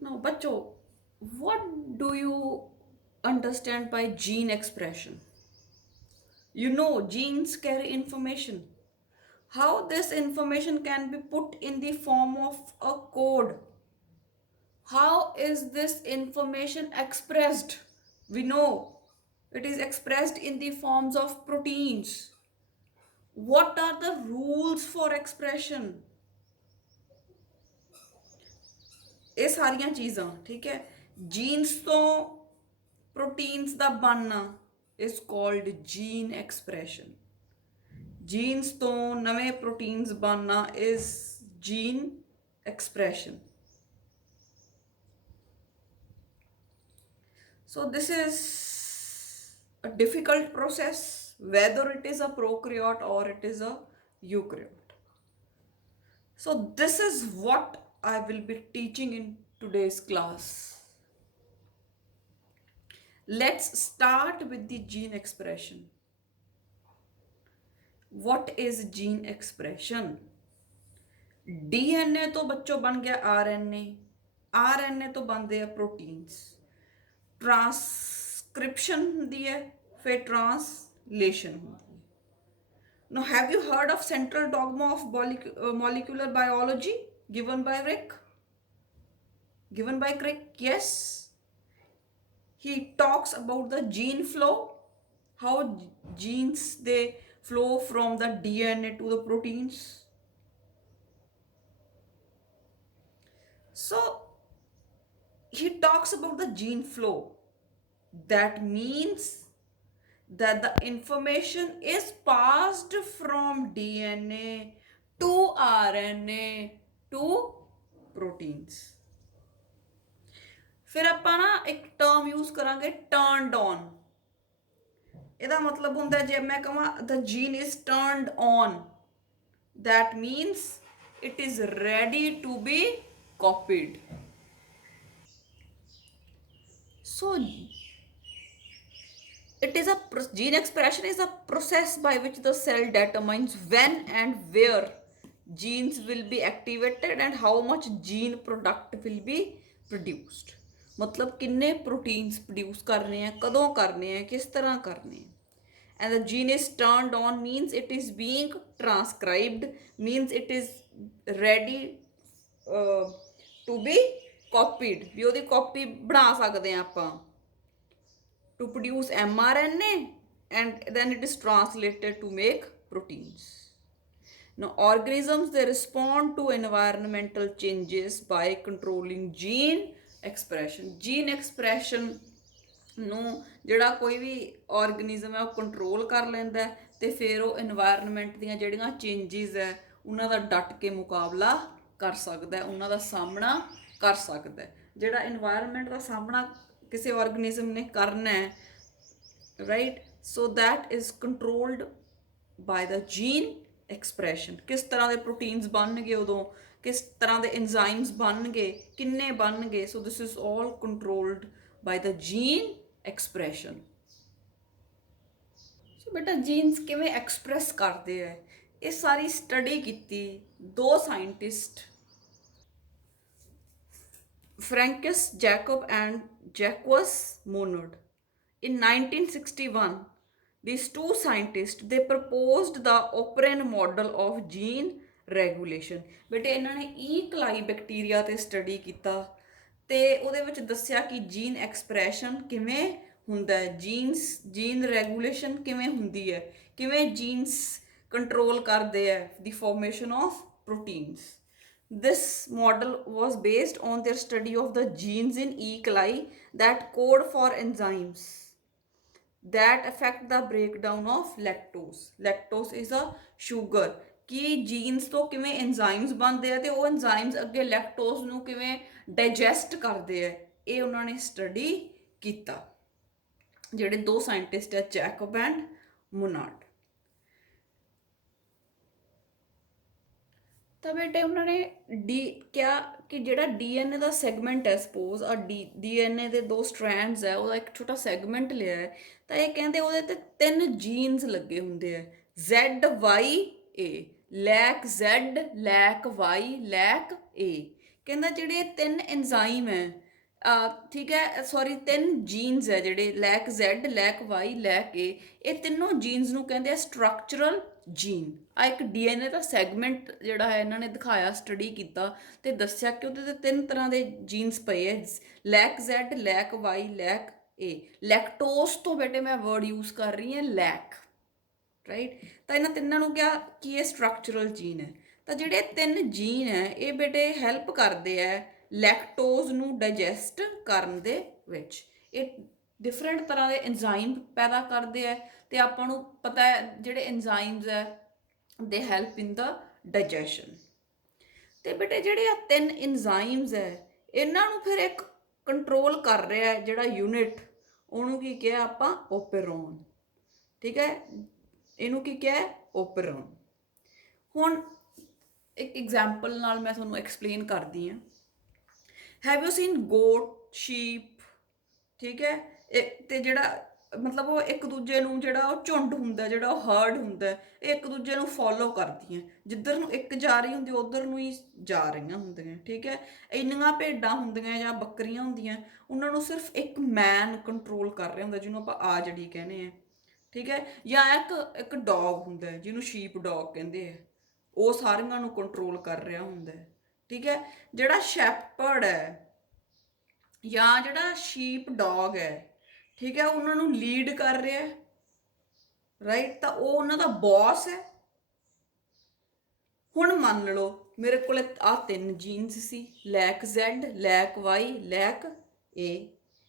Now, Bacho, what do you understand by gene expression? You know, genes carry information. How this information can be put in the form of a code? How is this information expressed? We know it is expressed in the forms of proteins. What are the rules for expression? ਇਹ ਸਾਰੀਆਂ ਚੀਜ਼ਾਂ ਠੀਕ ਹੈ jeans ਤੋਂ proteins ਦਾ ਬਣਨਾ is called gene expression. Jeans ਤੋਂ ਨਵੇਂ proteins ਬਣਨਾ is gene expression. So this is a difficult process whether it is a prokaryote or it is a eukaryote. So this is what I will be teaching in today's class. Let's start with the gene expression. What is gene expression? DNA ਤੋਂ ਬੱਚੋਂ ਬਣ ਗਿਆ RNA, RNA ਤੋਂ ਬਣਦੇ ਆ proteins, transcription ਹੁੰਦੀ है फिर translation ਹੁੰਦੀ है. Now have you heard of central dogma of molecular biology given by Crick? Yes. He talks about the gene flow, how genes they flow from the DNA to the proteins. So he talks about the gene flow. That means that the information is passed from DNA to RNA to proteins. फिर ਆਪਾਂ ਨਾ ਇੱਕ term use ਕਰਾਂਗੇ turned on. ਇਹਦਾ ਮਤਲਬ ਹੁੰਦਾ ਜੇ ਮੈਂ ਕਹਾਂ the gene is turned on, that means it is ready to be copied. So it is a gene expression is a process by which the cell determines when and where genes will be activated and how much gene product will be produced. मतलब किन्ने proteins produce करने हैं, कदों करने हैं, किस तरह करने हैं. And the gene is turned on means it is being transcribed, means it is ready to be copied. भी ਉਹਦੀ ਕਾਪੀ ਬਣਾ ਸਕਦੇ ਹਾਂ ਆਪਾਂ. To produce mRNA and then it is translated to make proteins. Now organisms they respond to environmental changes by controlling gene expression. Gene expression ਨੂੰ ਜਿਹੜਾ ਕੋਈ ਵੀ organism ਹੈ ਉਹ ਕੰਟਰੋਲ ਕਰ ਲੈਂਦਾ ਤੇ ਫਿਰ ਉਹ এনवायरमेंट ਦੀਆਂ ਜਿਹੜੀਆਂ ਚੇਂਜਸ ਹੈ ਉਹਨਾਂ ਦਾ ਡਟ ਕੇ ਮੁਕਾਬਲਾ ਕਰ ਸਕਦਾ, ਉਹਨਾਂ ਦਾ ਸਾਹਮਣਾ ਕਰ ਸਕਦਾ. ਜਿਹੜਾ এনवायरमेंट ਦਾ ਸਾਹਮਣਾ ਕਿਸੇ ਆਰਗੇਨਿਜ਼ਮ ਨੇ ਕਰਨਾ ਹੈ, right, so that is controlled ਬਾय the gene expression. किस तरह के प्रोटीन्स बनणगे, उदों किस तरह के एंजाइम्स बनणगे, किन्ने बनणगे. So this is all controlled by the gene expression. सो बेटा जीन्स किवें एक्सप्रैस करते हैं, ये सारी स्टडी की दो scientist Francois Jacob and Jacques Monod. In 1961, these two scientists they proposed the operant model of gene regulation. बेटे इन्होंने ई कलाई बैक्टीरिया ते स्टडी किया ते ਉਹਦੇ ਵਿੱਚ ਦੱਸਿਆ ਕਿ ਜੀਨ ਐਕਸਪ੍ਰੈਸ਼ਨ ਕਿਵੇਂ ਹੁੰਦਾ ਹੈ, ਜੀਨ ਰੈਗੂਲੇਸ਼ਨ ਕਿਵੇਂ ਹੁੰਦੀ ਹੈ, ਕਿਵੇਂ ਜੀਨਸ ਕੰਟਰੋਲ ਕਰਦੇ ਹੈ ਦੀ formation of proteins. This model was based on their study of the genes in E. coli that code for enzymes that affect the breakdown of lactose. Lactose is a sugar. ਕਿ jeans ਤੋਂ ਕਿਵੇਂ enzymes ਬਣਦੇ ਆ ਤੇ ਉਹ enzymes ਅੱਗੇ lactose ਨੂੰ ਕਿਵੇਂ ਡਾਈਜੈਸਟ ਕਰਦੇ ਆ, ਇਹ ਉਹਨਾਂ ਨੇ ਸਟੱਡੀ ਕੀਤਾ. ਜਿਹੜੇ ਦੋ ਸਾਇੰਟਿਸਟ ਹੈ ਜੈਕਬ ਐਂਡ ਮੋਨਾਡ. ਤਾਂ ਬੇਟੇ ਉਹਨਾਂ ਨੇ ਕਿਹਾ ਕਿ ਜਿਹੜਾ ਡੀਐਨਏ ਦਾ ਸੈਗਮੈਂਟ ਹੈ, ਸਪੋਜ਼ ਆ ਡੀਐਨਏ ਦੇ ਦੋ ਸਟ੍ਰੈਂਡਸ ਹੈ, ਉਹਦਾ ਇੱਕ ਛੋਟਾ ਸੈਗਮੈਂਟ ਲਿਆ ਹੈ ਤਾਂ ਇਹ ਕਹਿੰਦੇ ਉਹਦੇ ਤੇ 3 ਜੀਨਸ ਲੱਗੇ ਹੁੰਦੇ ਆ, ZYA, lack Z, lac Y, lac A. ਕਹਿੰਦਾ ਜਿਹੜੇ ਤਿੰਨ ਐਂਜ਼ਾਈਮ ਹੈ, ਠੀਕ ਹੈ, ਸੌਰੀ, ਤਿੰਨ ਜੀਨਸ ਹੈ ਜਿਹੜੇ ਲੈਕ Z, lac Y, lac A, ਇਹ ਤਿੰਨੋਂ ਜੀਨਸ ਨੂੰ ਕਹਿੰਦੇ ਆ ਸਟਰਕਚਰਲ ਜੀਨ। ਆ ਇੱਕ DNA ਦਾ ਸੈਗਮੈਂਟ ਜਿਹੜਾ ਹੈ ਇਹਨਾਂ ਨੇ ਦਿਖਾਇਆ, ਸਟੱਡੀ ਕੀਤਾ ਤੇ ਦੱਸਿਆ ਕਿ ਉਹਦੇ ਤੇ ਤਿੰਨ ਤਰ੍ਹਾਂ ਦੇ ਜੀਨਸ ਪਏ ਹੈ, ਲੈਕ Z, lac Y, lac A। ਲੈਕਟੋਸ ਤੋਂ ਬੇਟੇ ਮੈਂ ਵਰਡ ਯੂਜ਼ ਕਰ ਰਹੀ ਹਾਂ ਲੈਕ, ਰਾਈਟ। ਤਾਂ ਇਹਨਾਂ ਤਿੰਨਾਂ ਨੂੰ ਕਿਹਾ ਕਿ ਇਹ ਸਟਰਕਚਰਲ ਜੀਨ ਹੈ। ਤਾਂ ਜਿਹੜੇ ਤਿੰਨ ਜੀਨ ਹੈ ਇਹ ਬੇਟੇ ਹੈਲਪ ਕਰਦੇ ਹੈ ਲੈਕਟੋਜ਼ ਨੂੰ ਡਾਈਜੈਸਟ ਕਰਨ ਦੇ ਵਿੱਚ। ਇਹ ਡਿਫਰੈਂਟ ਤਰ੍ਹਾਂ ਦੇ ਐਂਜ਼ਾਈਮ ਪੈਦਾ ਕਰਦੇ ਹੈ ਤੇ ਆਪਾਂ ਨੂੰ ਪਤਾ ਹੈ ਜਿਹੜੇ ਐਂਜ਼ਾਈਮਸ ਹੈ ਦੇ ਹੈਲਪ ਇਨ ਦਾ ਡਾਈਜੈਸ਼ਨ। ਤੇ ਬੇਟੇ ਜਿਹੜੇ ਆ ਤਿੰਨ ਐਂਜ਼ਾਈਮਸ ਹੈ ਇਹਨਾਂ ਨੂੰ ਫਿਰ ਇੱਕ ਕੰਟਰੋਲ ਕਰ ਰਿਹਾ ਹੈ ਜਿਹੜਾ ਯੂਨਿਟ, ਉਹਨੂੰ ਕੀ ਕਿਹਾ ਆਪਾਂ, ਓਪੇਰੋਨ, ਠੀਕ ਹੈ। ਇਹਨੂੰ ਕੀ ਕਿਹਾ, ਓਪੇਰੋਨ। ਹੁਣ ਇੱਕ ਐਗਜ਼ਾਮਪਲ ਨਾਲ ਮੈਂ ਤੁਹਾਨੂੰ ਐਕਸਪਲੇਨ ਕਰਦੀ ਹਾਂ। Have you seen goat, sheep, ਠੀਕ ਹੈ। ਤੇ ਜਿਹੜਾ ਮਤਲਬ ਉਹ ਇੱਕ ਦੂਜੇ ਨੂੰ, ਜਿਹੜਾ ਉਹ ਝੁੰਡ ਹੁੰਦਾ, ਜਿਹੜਾ ਉਹ ਹਰਡ ਹੁੰਦਾ, ਇਹ ਇੱਕ ਦੂਜੇ ਨੂੰ ਫੋਲੋ ਕਰਦੀਆਂ, ਜਿੱਧਰ ਨੂੰ ਇੱਕ ਜਾ ਰਹੀ ਹੁੰਦੀ ਉਧਰ ਨੂੰ ਹੀ ਜਾ ਰਹੀਆਂ ਹੁੰਦੀਆਂ, ਠੀਕ ਹੈ। ਇੰਨੀਆਂ ਭੇਡਾਂ ਹੁੰਦੀਆਂ ਜਾਂ ਬੱਕਰੀਆਂ ਹੁੰਦੀਆਂ, ਉਹਨਾਂ ਨੂੰ ਸਿਰਫ ਇੱਕ ਮੈਨ ਕੰਟਰੋਲ ਕਰ ਰਿਹਾ ਹੁੰਦਾ ਜਿਹਨੂੰ ਆਪਾਂ ਆ ਜਿਹੜੀ ਕਹਿੰਦੇ ਆ, ਠੀਕ ਹੈ। ਜਾਂ ਇੱਕ ਡੌਗ ਹੁੰਦਾ ਜਿਹਨੂੰ ਸ਼ੀਪ ਡੌਗ ਕਹਿੰਦੇ ਆ, ਉਹ ਸਾਰੀਆਂ ਨੂੰ ਕੰਟਰੋਲ ਕਰ ਰਿਹਾ ਹੁੰਦਾ, ਠੀਕ ਹੈ। ਜਿਹੜਾ ਸ਼ੈਪਰਡ ਹੈ ਜਾਂ ਜਿਹੜਾ ਸ਼ੀਪ ਡੌਗ ਹੈ, ਠੀਕ ਹੈ, ਉਹਨਾਂ ਨੂੰ ਲੀਡ ਕਰ ਰਿਹਾ, ਰਾਈਟ। ਤਾਂ ਉਹ ਉਹਨਾਂ ਦਾ ਬੌਸ ਹੈ। ਹੁਣ ਮੰਨ ਲਓ ਮੇਰੇ ਕੋਲ ਆ ਤਿੰਨ ਜੀਨਸ ਸੀ, lac Z, lac Y, lac A।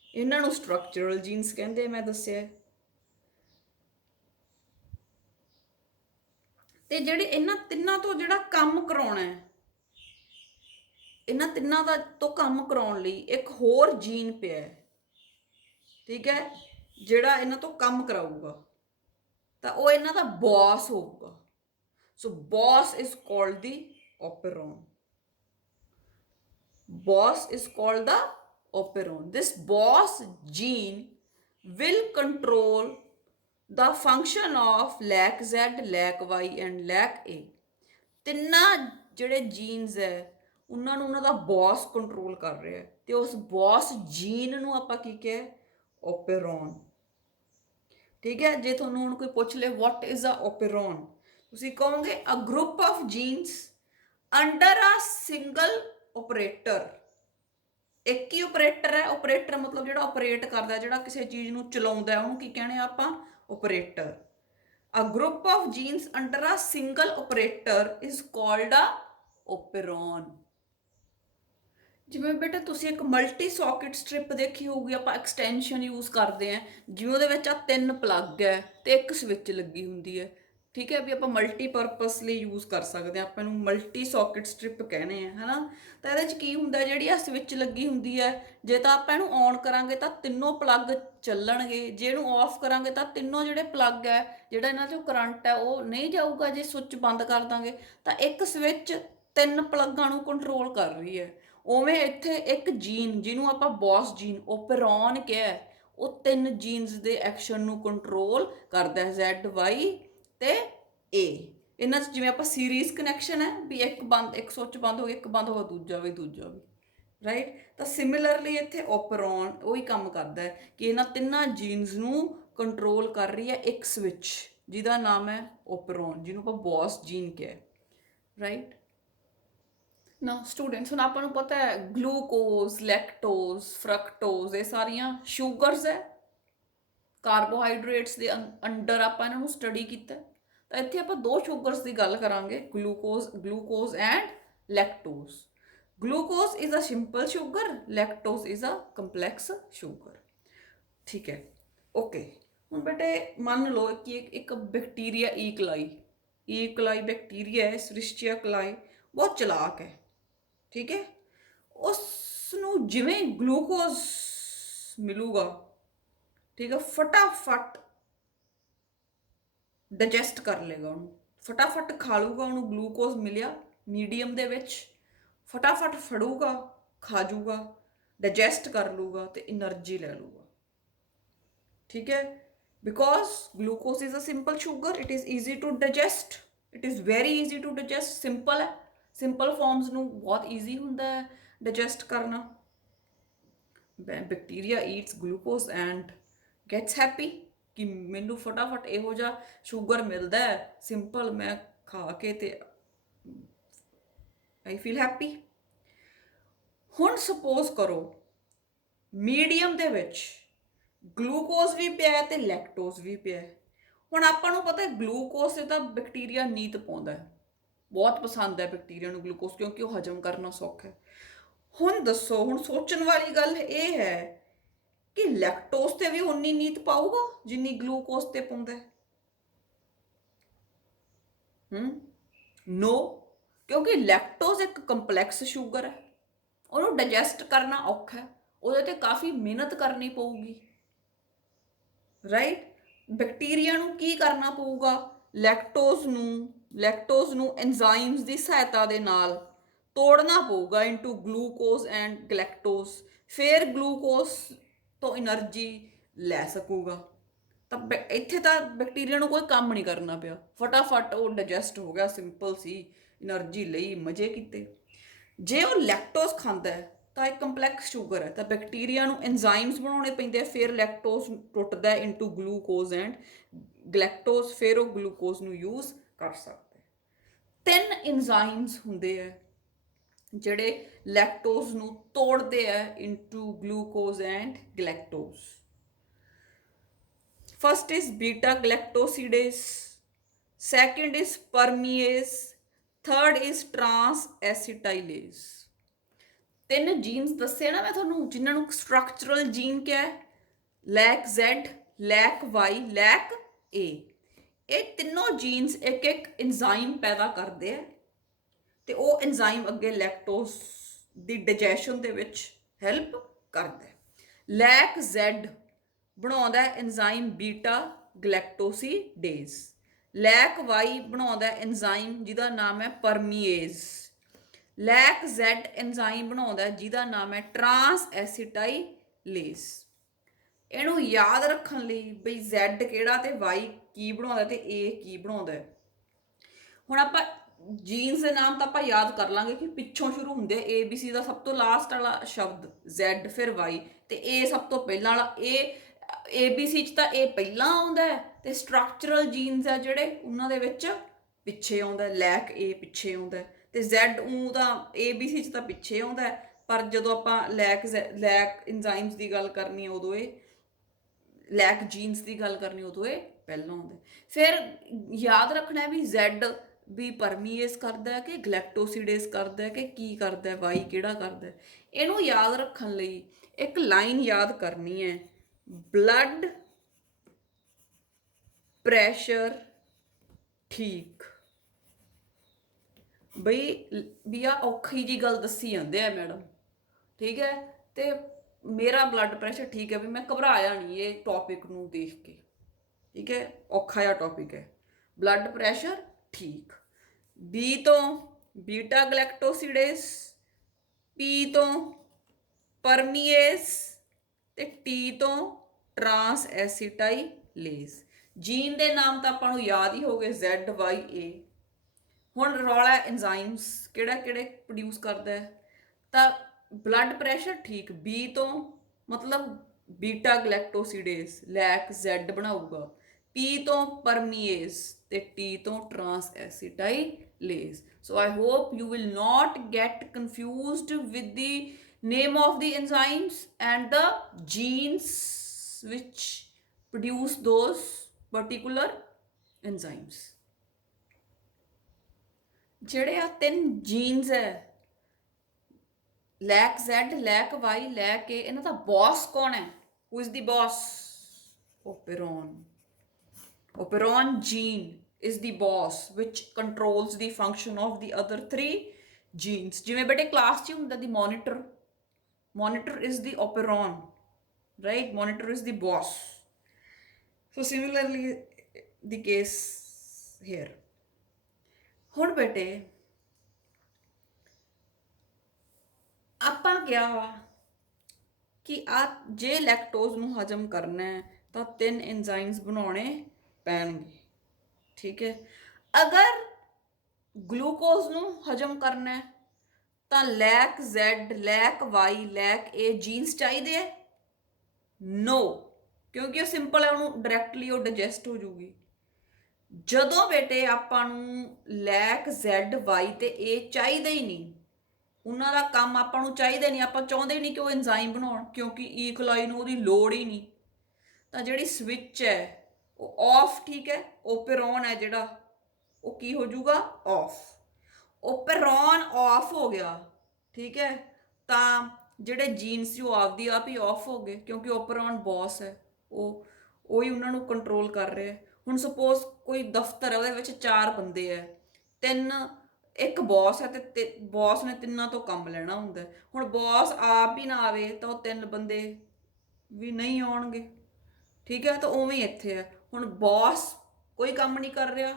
ਇਹਨਾਂ ਨੂੰ ਸਟਰਕਚਰਲ ਜੀਨਸ ਕਹਿੰਦੇ, ਮੈਂ ਦੱਸਿਆ। ਤੇ ਜਿਹੜੇ ਇਹਨਾਂ ਤਿੰਨਾਂ ਤੋਂ ਜਿਹੜਾ ਕੰਮ ਕਰਾਉਣਾ ਹੈ, ਇਹਨਾਂ ਤਿੰਨਾਂ ਦਾ ਤੋਂ ਕੰਮ ਕਰਾਉਣ ਲਈ ਇੱਕ ਹੋਰ ਜੀਨ ਪਿਆ, ਠੀਕ ਹੈ, ਜਿਹੜਾ ਇਹਨਾਂ ਤੋਂ ਕੰਮ ਕਰਾਊਗਾ। ਤਾਂ ਉਹ ਇਹਨਾਂ ਦਾ ਬੌਸ ਹੋਊਗਾ। ਸੋ boss is called the ਓਪੇਰੋਨ। Boss is called the operon. This boss gene will control the function of LAC Z, LAC Y and LAC A. ਤਿੰਨਾਂ ਜਿਹੜੇ ਜੀਨਸ ਹੈ ਉਹਨਾਂ ਨੂੰ ਉਹਨਾਂ ਦਾ ਬੌਸ ਕੰਟਰੋਲ ਕਰ ਰਿਹਾ ਹੈ ਤੇ ਉਸ ਬੌਸ ਜੀਨ ਨੂੰ ਆਪਾਂ ਕੀ ਕਿਹਾ, ਓਪੇਰੋਨ, ਠੀਕ ਹੈ। ਜੇ ਤੁਹਾਨੂੰ ਹੁਣ ਕੋਈ ਪੁੱਛ ਲੇ ਵਾਟ ਇਜ਼ ਅ ਓਪੇਰੋਨ, ਤੁਸੀਂ ਕਹੋਗੇ a group of genes under a single operator. ਇੱਕ ਹੀ ਓਪਰੇਟਰ ਹੈ, ਓਪਰੇਟਰ ਮਤਲਬ ਜਿਹੜਾ ਓਪਰੇਟ ਕਰਦਾ, ਜਿਹੜਾ ਕਿਸੇ ਚੀਜ਼ ਨੂੰ ਚਲਾਉਂਦਾ, ਉਹਨੂੰ ਕੀ ਕਹਿੰਦੇ ਆ ਆਪਾਂ, operator. A group of genes under a single operator is called a operon. ਜਿਵੇਂ ਬੇਟਾ ਤੁਸੀਂ ਇੱਕ ਮਲਟੀ ਸੌਕਟ ਸਟ੍ਰਿਪ ਦੇਖੀ ਹੋਊਗੀ, ਆਪਾਂ ਐਕਸਟੈਂਸ਼ਨ ਯੂਜ਼ ਕਰਦੇ ਹਾਂ, ਜਿਵੇਂ ਉਹਦੇ ਵਿੱਚ ਆ ਤਿੰਨ ਪਲੱਗ ਹੈ ਤੇ ਇੱਕ ਸਵਿਚ ਲੱਗੀ ਹੁੰਦੀ ਹੈ, ਠੀਕ ਹੈ। ਵੀ ਆਪਾਂ ਮਲਟੀਪਰਪਸ ਲਈ ਯੂਜ਼ ਕਰ ਸਕਦੇ ਹਾਂ, ਆਪਾਂ ਨੂੰ ਮਲਟੀ ਸੌਕਟ ਸਟ੍ਰਿਪ ਕਹਿੰਦੇ ਆ, ਹੈ ਨਾ। ਤਾਂ ਇਹਦੇ 'ਚ ਕੀ ਹੁੰਦਾ, ਜਿਹੜੀ ਆ ਸਵਿਚ ਲੱਗੀ ਹੁੰਦੀ ਹੈ, ਜੇ ਤਾਂ ਆਪਾਂ ਇਹਨੂੰ ਔਨ ਕਰਾਂਗੇ ਤਾਂ ਤਿੰਨੋਂ ਪਲੱਗ ਚੱਲਣਗੇ, ਜੇ ਇਹਨੂੰ ਆਫ ਕਰਾਂਗੇ ਤਾਂ ਤਿੰਨੋਂ ਜਿਹੜੇ ਪਲੱਗ ਹੈ, ਜਿਹੜਾ ਇਹਨਾਂ 'ਚੋਂ ਕਰੰਟ ਹੈ ਉਹ ਨਹੀਂ ਜਾਊਗਾ। ਜੇ ਸੁੱਚ ਬੰਦ ਕਰ ਦਾਂਗੇ ਤਾਂ ਇੱਕ ਸਵਿਚ ਤਿੰਨ ਪਲੱਗਾਂ ਨੂੰ ਕੰਟਰੋਲ ਕਰ ਰਹੀ ਹੈ। ਉਵੇਂ ਇੱਥੇ ਇੱਕ ਜੀਨ ਜਿਹਨੂੰ ਆਪਾਂ ਬੌਸ ਜੀਨ ਓਪੇਰੋਨ ਕਿਹਾ, ਉਹ ਤਿੰਨ ਜੀਨਸ ਦੇ ਐਕਸ਼ਨ ਨੂੰ ਕੰਟਰੋਲ ਕਰਦਾ ਹੈ, Z, Y ਤੇ A। ਇਹਨਾਂ 'ਚ ਜਿਵੇਂ ਆਪਾਂ ਸੀਰੀਜ਼ ਕਨੈਕਸ਼ਨ ਹੈ ਵੀ ਇੱਕ ਸੁੱਚ ਬੰਦ ਹੋ ਗਿਆ, ਇੱਕ ਬੰਦ ਹੋ ਗਿਆ, ਦੂਜਾ ਵੀ, ਰਾਈਟ। ਤਾਂ ਸਿਮਿਲਰਲੀ ਇੱਥੇ ਓਪੇਰੋਨ ਉਹੀ ਕੰਮ ਕਰਦਾ ਹੈ ਕਿ ਇਹਨਾਂ ਤਿੰਨਾਂ ਜੀਨਸ ਨੂੰ ਕੰਟਰੋਲ ਕਰ ਰਹੀ ਹੈ ਇੱਕ ਸਵਿਚ ਜਿਹਦਾ ਨਾਮ ਹੈ ਓਪੇਰੋਨ, ਜਿਹਨੂੰ ਆਪਾਂ ਬੌਸ ਜੀਨ ਕਿਹਾ, ਰਾਈਟ ਨਾ। ਸਟੂਡੈਂਟਸ, ਹੁਣ ਆਪਾਂ ਨੂੰ ਪਤਾ ਹੈ ਗਲੂਕੋਜ਼, ਲੈਕਟੋਜ਼, ਫਰਕਟੋਜ਼, ਇਹ ਸਾਰੀਆਂ ਸ਼ੂਗਰਸ ਹੈ, ਕਾਰਬੋਹਾਈਡਰੇਟਸ ਦੇ ਅੰਡਰ ਆਪਾਂ ਇਹਨਾਂ ਨੂੰ ਸਟੱਡੀ ਕੀਤਾ। ਤਾਂ ਇੱਥੇ ਆਪਾਂ ਦੋ ਸ਼ੂਗਰਸ ਦੀ ਗੱਲ ਕਰਾਂਗੇ, glucose and lactose. Glucose is a simple sugar, lactose is a complex sugar, ਠੀਕ ਹੈ। ਓਕੇ, ਹੁਣ ਬੇਟੇ ਮੰਨ ਲਓ ਕਿ ਇੱਕ ਬੈਕਟੀਰੀਆ ਈਕਲਾਈ ਬੈਕਟੀਰੀਆ ਹੈ, ਸ੍ਰਿਸ਼ਟੀਆ ਕੋਲਾਈ, ਬਹੁਤ ਚਲਾਕ ਹੈ, ਠੀਕ ਹੈ। ਉਸ ਨੂੰ ਜਿਵੇਂ ਗਲੂਕੋਜ਼ ਮਿਲੂਗਾ, ਠੀਕ ਹੈ, ਫਟਾਫਟ ਡਾਈਜੈਸਟ ਕਰ ਲੇਗਾ, ਉਹਨੂੰ ਫਟਾਫਟ ਖਾ ਲੂਗਾ। ਉਹਨੂੰ ਗਲੂਕੋਜ਼ ਮਿਲਿਆ ਮੀਡੀਅਮ ਦੇ ਵਿੱਚ, ਫਟਾਫਟ ਫੜੂਗਾ, ਖਾ ਜੂਗਾ, ਡਾਈਜੈਸਟ ਕਰ ਲੂਗਾ ਤੇ એનર્ਜੀ ਲੈ ਲੂਗਾ, ਠੀਕ ਹੈ। Because glucose is a simple sugar, it is easy to digest, it is very easy to digest, simple ਹੈ। ਸਿੰਪਲ ਫਾਰਮਸ ਨੂੰ ਬਹੁਤ ਈਜ਼ੀ ਹੁੰਦਾ ਹੈ ਡਾਈਜੈਸਟ ਕਰਨਾ। Bacteria eats glucose and gets happy, ਕਿ ਮੈਨੂੰ ਫਟਾਫਟ ਇਹੋ ਜਿਹਾ ਸ਼ੂਗਰ ਮਿਲਦਾ ਹੈ ਸਿੰਪਲ, ਮੈਂ ਖਾ ਕੇ ਤੇ ਆਈ ਫੀਲ ਹੈਪੀ। ਹੁਣ ਸਪੋਜ਼ ਕਰੋ ਮੀਡੀਅਮ ਦੇ ਵਿੱਚ ਗਲੂਕੋਜ਼ ਵੀ ਪਿਆ ਤੇ ਲੈਕਟੋਜ਼ ਵੀ ਪਿਆ। ਹੁਣ ਆਪਾਂ ਨੂੰ ਪਤਾ ਗਲੂਕੋਜ਼ ਤੇ ਤਾਂ ਬੈਕਟੀਰੀਆ ਨੀਤ ਪਾਉਂਦਾ ਹੈ, ਬਹੁਤ ਪਸੰਦ ਹੈ ਬੈਕਟੀਰੀਆ ਨੂੰ ਗਲੂਕੋਜ਼, ਕਿਉਂਕਿ ਉਹ ਹਜਮ ਕਰਨਾ ਸੌਖਾ ਹੈ। ਹੁਣ ਦੱਸੋ, ਹੁਣ ਸੋਚਣ ਵਾਲੀ ਗੱਲ ਇਹ ਹੈ ਕਿ ਲੈਕਟੋਜ਼ ਤੇ ਵੀ ਉਨੀ ਨੀਤ ਪਾਊਗਾ ਜਿੰਨੀ ਗਲੂਕੋਜ਼ ਤੇ ਪਾਉਂਦਾ ਹੈ? ਨੋ, ਕਿਉਂਕਿ ਲੈਕਟੋਜ਼ ਇੱਕ ਕੰਪਲੈਕਸ ਸ਼ੂਗਰ ਹੈ, ਉਹਨੂੰ ਡਾਈਜੈਸਟ ਕਰਨਾ ਔਖਾ ਹੈ, ਉਹਦੇ ਤੇ ਕਾਫੀ ਮਿਹਨਤ ਕਰਨੀ ਪਊਗੀ, ਰਾਈਟ। ਬੈਕਟੀਰੀਆ ਨੂੰ ਕੀ ਕਰਨਾ ਪਊਗਾ? ਲੈਕਟੋਜ਼ ਨੂੰ ਐਂਜ਼ਾਈਮਸ ਦੀ ਸਹਾਇਤਾ ਦੇ ਨਾਲ ਤੋੜਨਾ ਪਊਗਾ ਇਨਟੂ ਗਲੂਕੋਜ਼ ਐਂਡ ਗਲੈਕਟੋਜ਼, ਫਿਰ ਗਲੂਕੋਜ਼ ਤੋਂ એનર્ਜੀ ਲੈ ਸਕੂਗਾ। ਤਾਂ ਇੱਥੇ ਤਾਂ ਬੈਕਟੀਰੀਆ ਨੂੰ ਕੋਈ ਕੰਮ ਨਹੀਂ ਕਰਨਾ ਪਿਆ, ਫਟਾਫਟ ਉਹ ਡਾਈਜੈਸਟ ਹੋ ਗਿਆ, ਸਿੰਪਲ ਸੀ, એનર્ਜੀ ਲਈ, ਮਜ਼ੇ ਕੀਤੇ। ਜੇ ਉਹ ਲੈਕਟੋਜ਼ ਖਾਂਦਾ ਹੈ ਤਾਂ ਇੱਕ ਕੰਪਲੈਕਸ ਸ਼ੂਗਰ ਹੈ, ਤਾਂ ਬੈਕਟੀਰੀਆ ਨੂੰ ਐਂਜ਼ਾਈਮਸ ਬਣਾਉਣੇ ਪੈਂਦੇ ਆ, ਫਿਰ ਲੈਕਟੋਜ਼ ਟੁੱਟਦਾ ਇਨਟੂ ਗਲੂਕੋਜ਼ ਐਂਡ ਗਲੈਕਟੋਜ਼, ਫਿਰ ਉਹ ਗਲੂਕੋਜ਼ ਨੂੰ ਯੂਜ਼ ਕਰ ਸਕਦਾ ਹੈ। 3 ਐਂਜ਼ਾਈਮਸ ਹੁੰਦੇ ਆ ਜਿਹੜੇ ਲੈਕਟੋਜ਼ ਨੂੰ ਤੋੜਦੇ ਆ into glucose and galactose. First is beta galactosidase, second is permease, third is trans acetylase। 3 jeans ਦੱਸੇ ਨਾ ਮੈਂ ਤੁਹਾਨੂੰ, ਜਿਨ੍ਹਾਂ ਨੂੰ ਸਟਰਕਚਰਲ ਜੀਨ ਕਿਹਾ ਹੈ, ਲੈਕ Z, lac Y, lac A। ਇਹ ਤਿੰਨੋਂ ਜੀਨਸ ਇੱਕ ਇੱਕ ਐਂਜ਼ਾਈਮ ਪੈਦਾ ਕਰਦੇ ਆ ਤੇ ਉਹ ਐਂਜ਼ਾਈਮ ਅੱਗੇ ਲੈਕਟੋਜ਼ ਦੀ ਡਾਈਜੈਸ਼ਨ ਦੇ ਵਿੱਚ ਹੈਲਪ ਕਰਦਾ ਹੈ। ਲੈਕ Z ਬਣਾਉਂਦਾ ਐਂਜ਼ਾਈਮ ਬੀਟਾ ਗਲੈਕਟੋਸੀਡੇਜ਼, ਲੈਕ Y ਬਣਾਉਂਦਾ ਐਂਜ਼ਾਈਮ ਜਿਹਦਾ ਨਾਮ ਹੈ ਪਰਮੀਏਜ਼, ਲੈਕ Z ਐਂਜ਼ਾਈਮ ਬਣਾਉਂਦਾ ਜਿਹਦਾ ਨਾਮ ਹੈ ਟਰਾਂਸ ਐਸੀਟਾਈਲੇਜ਼। ਇਹਨੂੰ ਯਾਦ ਰੱਖਣ ਲਈ ਬਈ Z ਕਿਹੜਾ ਤੇ Y ਕੀ ਬਣਾਉਂਦਾ ਤੇ A ਕੀ ਬਣਾਉਂਦਾ। ਹੁਣ ਆਪਾਂ ਜੀਨਸ ਦੇ ਨਾਮ ਤਾਂ ਆਪਾਂ ਯਾਦ ਕਰ ਲਾਂਗੇ ਕਿ ਪਿੱਛੋਂ ਸ਼ੁਰੂ ਹੁੰਦੇ ABC ਦਾ ਸਭ ਤੋਂ ਲਾਸਟ ਵਾਲਾ ਸ਼ਬਦ Z, ਫਿਰ Y ਤੇ A ਸਭ ਤੋਂ ਪਹਿਲਾਂ ਵਾਲਾ। ABC 'ਚ ਤਾਂ A ਪਹਿਲਾਂ ਆਉਂਦਾ ਹੈ ਤੇ ਸਟਰਕਚਰਲ ਜੀਨਸ ਆ ਜਿਹੜੇ ਉਹਨਾਂ ਦੇ ਵਿੱਚ ਪਿੱਛੇ ਆਉਂਦਾ, ਲੈਕ A ਪਿੱਛੇ ਆਉਂਦਾ ਤੇ Z ਉਹ ਤਾਂ ABC 'ਚ ਤਾਂ ਪਿੱਛੇ ਆਉਂਦਾ, ਪਰ ਜਦੋਂ ਆਪਾਂ ਲੈਕ ਐਂਜ਼ਾਈਮਸ ਦੀ ਗੱਲ ਕਰਨੀ ਹੈ ਉਦੋਂ ਇਹ ਲੈਕ ਜੀਨਸ ਦੀ ਗੱਲ ਕਰਨੀ ਉਦੋਂ ਇਹ ਪਹਿਲਾਂ ਆਉਂਦਾ। ਫਿਰ ਯਾਦ ਰੱਖਣਾ ਵੀ Z ਵੀ ਪਰਮੀਏਜ਼ ਕਰਦਾ ਕਿ ਗਲੈਕਟੋਸੀਡੇਜ਼ ਕਰਦਾ ਕਿ ਕੀ ਕਰਦਾ, Y ਕਿਹੜਾ ਕਰਦਾ। ਇਹਨੂੰ ਯਾਦ ਰੱਖਣ ਲਈ ਇੱਕ ਲਾਈਨ ਯਾਦ ਕਰਨੀ ਹੈ, ਬਲੱਡ ਪ੍ਰੈਸ਼ਰ ਠੀਕ। ਬਈ ਆ ਔਖੀ ਜੀ ਗੱਲ ਦੱਸੀ ਜਾਂਦੇ ਆ ਮੈਡਮ, ਠੀਕ ਹੈ, ਤੇ ਮੇਰਾ ਬਲੱਡ ਪ੍ਰੈਸ਼ਰ ਠੀਕ ਹੈ, ਵੀ ਮੈਂ ਘਬਰਾਇਆ ਨਹੀਂ ਇਹ ਟੌਪਿਕ ਨੂੰ ਦੇਖ ਕੇ, ਠੀਕ ਹੈ, ਔਖਾ ਜਿਹਾ ਟੌਪਿਕ ਹੈ। ਬਲੱਡ ਪ੍ਰੈਸ਼ਰ ਠੀਕ। ਬੀ ਤੋਂ ਬੀਟਾ ਗਲੈਕਟੋਸੀਡੇਜ਼, ਪੀ ਤੋਂ ਪਰਮੀਏਜ਼ ਤੇ ਟੀ ਤੋਂ ਟਰਾਂਸ ਐਸੀਟਾਈਲੇਜ਼। ਜੀਨ ਦੇ ਨਾਮ ਤਾਂ ਆਪਾਂ ਨੂੰ ਯਾਦ ਹੀ ਹੋ ਗਏ, ZYA। ਹੁਣ ਰੌਲਾ ਐਂਜ਼ਾਈਮਸ ਕਿਹੜਾ ਕਿਹੜੇ ਪ੍ਰੋਡਿਊਸ ਕਰਦਾ ਹੈ, ਤਾਂ ਬਲੱਡ ਪ੍ਰੈਸ਼ਰ ਠੀਕ ਬੀ ਤੋਂ ਮਤਲਬ ਬੀਟਾ ਗਲੈਕਟੋਸੀਡੇਜ਼ ਲੈਕ Z ਬਣਾਊਗਾ, ਪੀ ਤੋਂ ਪਰਮੀਏਜ਼ ਤੇ ਟੀ ਤੋਂ transacetylase. So I hope you will not get confused with the name of the enzymes and the genes which produce those particular enzymes। ਜਿਹੜੇ ਆ 3 ਜੀਨਸ ਹੈ, ਲੈਕ Z, lac Y, lac A, ਇਹਨਾਂ ਦਾ boss ਕੌਣ ਹੈ? Who is the boss? Operon. Operon gene is the boss which controls the function of the other 3 genes। ਜਿਵੇਂ ਬੇਟੇ class 'ਚ ਹੁੰਦਾ ਦੀ monitor is the operon, right? Monitor is the boss। So similarly the case here। ਹੁਣ ਬੇਟੇ ਆਪਾਂ ਕਿਹਾ ਵਾ ਕਿ ਆ ਜੇ ਲੈਕਟੋਜ਼ ਨੂੰ ਹਜਮ ਕਰਨਾ ਹੈ ਤਾਂ 3 ਐਂਜ਼ਾਈਮਸ ਬਣਾਉਣੇ ਪੈਣਗੇ, ਠੀਕ ਹੈ। ਅਗਰ ਗਲੂਕੋਜ਼ ਨੂੰ ਹਜਮ ਕਰਨਾ ਹੈ ਤਾਂ lac Z, lac Y, lac A genes ਚਾਹੀਦੇ ਹੈ? ਨੋ, ਕਿਉਂਕਿ ਉਹ ਸਿੰਪਲ ਹੈ, ਉਹਨੂੰ ਡਾਇਰੈਕਟਲੀ ਉਹ ਡਾਈਜੈਸਟ ਹੋ ਜੂਗੀ। ਜਦੋਂ ਬੇਟੇ ਆਪਾਂ ਨੂੰ ਲੈਕ Z, Y ਤੇ A ਚਾਹੀਦਾ ਹੀ ਨਹੀਂ, ਉਹਨਾਂ ਦਾ ਕੰਮ ਆਪਾਂ ਨੂੰ ਚਾਹੀਦਾ ਨਹੀਂ, ਆਪਾਂ ਚਾਹੁੰਦੇ ਨਹੀਂ ਕਿ ਉਹ ਐਂਜ਼ਾਈਮ ਬਣਾਉਣ, ਕਿਉਂਕਿ ਈ ਕੋਲਾਈ ਨੂੰ ਉਹਦੀ ਲੋੜ ਹੀ ਨਹੀਂ, ਤਾਂ ਜਿਹੜੀ ਸਵਿਚ ਹੈ ਉਹ ਆਫ, ਠੀਕ ਹੈ। ਓਪੇਰੋਨ ਹੈ ਜਿਹੜਾ, ਉਹ ਕੀ ਹੋ ਜਾਊਗਾ? ਆਫ। ਓਪੇਰੋਨ ਆਫ ਹੋ ਗਿਆ, ਠੀਕ ਹੈ, ਤਾਂ ਜਿਹੜੇ ਜੀਨਸ ਸੀ ਉਹ ਆਪਦੀ ਆਪ ਹੀ ਆਫ ਹੋ ਗਏ, ਕਿਉਂਕਿ ਓਪੇਰੋਨ ਬੌਸ ਹੈ, ਉਹ ਹੀ ਉਹਨਾਂ ਨੂੰ ਕੰਟਰੋਲ ਕਰ ਰਿਹਾ। ਹੁਣ ਸਪੋਜ਼ ਕੋਈ ਦਫ਼ਤਰ ਹੈ, ਉਹਦੇ ਵਿੱਚ 4 ਬੰਦੇ ਹੈ, ਇੱਕ ਬੌਸ ਹੈ, ਤੇ ਬੌਸ ਨੇ ਤਿੰਨਾਂ ਤੋਂ ਕੰਮ ਲੈਣਾ ਹੁੰਦਾ। ਹੁਣ ਬੌਸ ਆਪ ਹੀ ਨਾ ਆਵੇ ਤਾਂ ਉਹ 3 ਬੰਦੇ ਵੀ ਨਹੀਂ ਆਉਣਗੇ, ਠੀਕ ਹੈ। ਤਾਂ ਉਵੇਂ ਹੀ ਇੱਥੇ ਹੈ, ਹੁਣ ਬੌਸ ਕੋਈ ਕੰਮ ਨਹੀਂ ਕਰ ਰਿਹਾ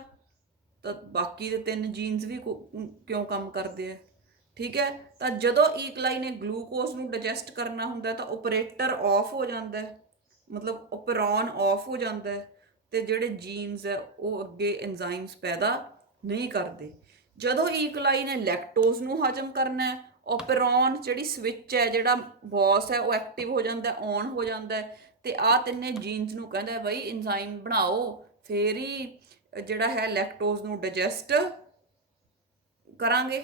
ਤਾਂ ਬਾਕੀ ਦੇ 3 ਜੀਨਸ ਵੀ ਕਿਉਂ ਕੰਮ ਕਰਦੇ ਆ, ਠੀਕ ਹੈ। ਤਾਂ ਜਦੋਂ ਈ ਕੋਲਾਈ ਨੇ ਗਲੂਕੋਜ਼ ਨੂੰ ਡਾਈਜੈਸਟ ਕਰਨਾ ਹੁੰਦਾ ਤਾਂ ਓਪਰੇਟਰ ਆਫ ਹੋ ਜਾਂਦਾ, ਮਤਲਬ ਓਪੇਰੋਨ ਆਫ ਹੋ ਜਾਂਦਾ, ਤੇ ਜਿਹੜੇ ਜੀਨਸ ਹੈ ਉਹ ਅੱਗੇ ਐਂਜ਼ਾਈਮਸ ਪੈਦਾ ਨਹੀਂ ਕਰਦੇ। ਜਦੋਂ ਈ ਕੋਲਾਈ ਨੇ ਲੈਕਟੋਜ਼ ਨੂੰ ਹਜਮ ਕਰਨਾ ਹੈ, ਓਪੇਰੋਨ ਜਿਹੜੀ ਸਵਿਚ ਹੈ, ਜਿਹੜਾ ਬੌਸ ਹੈ, ਉਹ ਐਕਟਿਵ ਹੋ ਜਾਂਦਾ, ਔਨ ਹੋ ਜਾਂਦਾ, ਤੇ ਆਹ ਤਿੰਨੇ ਜੀਨਸ ਨੂੰ ਕਹਿੰਦਾ ਬਈ ਐਂਜ਼ਾਈਮ ਬਣਾਓ, ਫੇਰ ਹੀ ਜਿਹੜਾ ਹੈ ਲੈਕਟੋਜ਼ ਨੂੰ ਡਾਈਜੈਸਟ ਕਰਾਂਗੇ,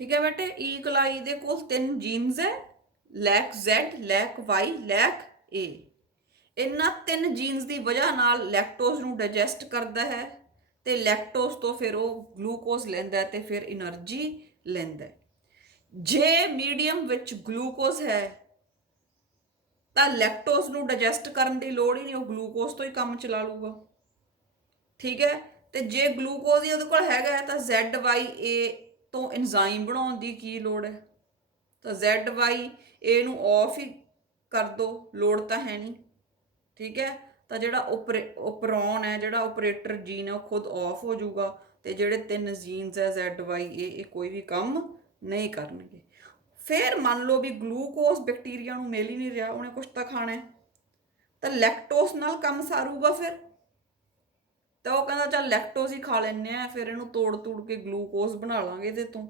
ਠੀਕ ਹੈ ਬੇਟੇ। ਈ ਕੋਲਾਈ ਦੇ ਕੋਲ 3 ਜੀਨਸ ਹੈ, ਲੈਕ Z, lac Y, lac A। ਇਹਨਾਂ 3 ਜੀਨਸ ਦੀ ਵਜ੍ਹਾ ਨਾਲ ਲੈਕਟੋਜ਼ ਨੂੰ ਡਾਈਜੈਸਟ ਕਰਦਾ ਹੈ, ਤੇ ਲੈਕਟੋਜ਼ ਤੋਂ ਫਿਰ ਉਹ ਗਲੂਕੋਜ਼ ਲੈਂਦਾ ਤੇ ਫਿਰ એનર્ਜੀ ਲੈਂਦਾ। ਜੇ ਮੀਡੀਅਮ ਵਿੱਚ ਗਲੂਕੋਜ਼ ਹੈ ਤਾਂ ਲੈਕਟੋਜ਼ ਨੂੰ ਡਾਈਜੈਸਟ ਕਰਨ ਦੀ ਲੋੜ ਹੀ ਨਹੀਂ, ਉਹ ਗਲੂਕੋਜ਼ ਤੋਂ ਹੀ ਕੰਮ ਚਲਾ ਲੂਗਾ, ਠੀਕ ਹੈ। ਤੇ ਜੇ ਗਲੂਕੋਜ਼ ਹੀ ਉਹਦੇ ਕੋਲ ਹੈਗਾ ਹੈ ਤਾਂ ZYA ਤੋਂ ਐਂਜ਼ਾਈਮ ਬਣਾਉਣ ਦੀ ਕੀ ਲੋੜ ਹੈ? ਤਾਂ ZYA ਨੂੰ ਆਫ ਹੀ ਕਰ ਦੋ, ਲੋੜ ਤਾਂ ਹੈ ਨਹੀਂ, ਠੀਕ ਹੈ। ਤਾਂ ਜਿਹੜਾ ਓਪੇਰੋਨ ਹੈ, ਜਿਹੜਾ ਓਪਰੇਟਰ ਜੀਨ ਹੈ, ਉਹ ਖੁਦ ਆਫ ਹੋ ਜਾਊਗਾ, ਤੇ ਜਿਹੜੇ 3 ਜੀਨਸ ਹੈ ZYA, ਇਹ ਕੋਈ ਵੀ ਕੰਮ ਨਹੀਂ ਕਰਨਗੇ। ਫਿਰ ਮੰਨ ਲਓ ਵੀ ਗਲੂਕੋਜ਼ ਬੈਕਟੀਰੀਆ ਨੂੰ ਮਿਲ ਹੀ ਨਹੀਂ ਰਿਹਾ, ਉਹਨੇ ਕੁਛ ਤਾਂ ਖਾਣਾ ਹੈ, ਤਾਂ ਲੈਕਟੋਜ਼ ਨਾਲ ਕੰਮ ਸਾਰੂਗਾ ਫਿਰ। ਤਾਂ ਉਹ ਕਹਿੰਦਾ ਚੱਲ ਲੈਕਟੋਜ਼ ਹੀ ਖਾ ਲੈਂਦੇ ਆ, ਫਿਰ ਇਹਨੂੰ ਤੋੜ ਕੇ ਗਲੂਕੋਜ਼ ਬਣਾ ਲਾਂਗੇ ਇਹਦੇ ਤੋਂ।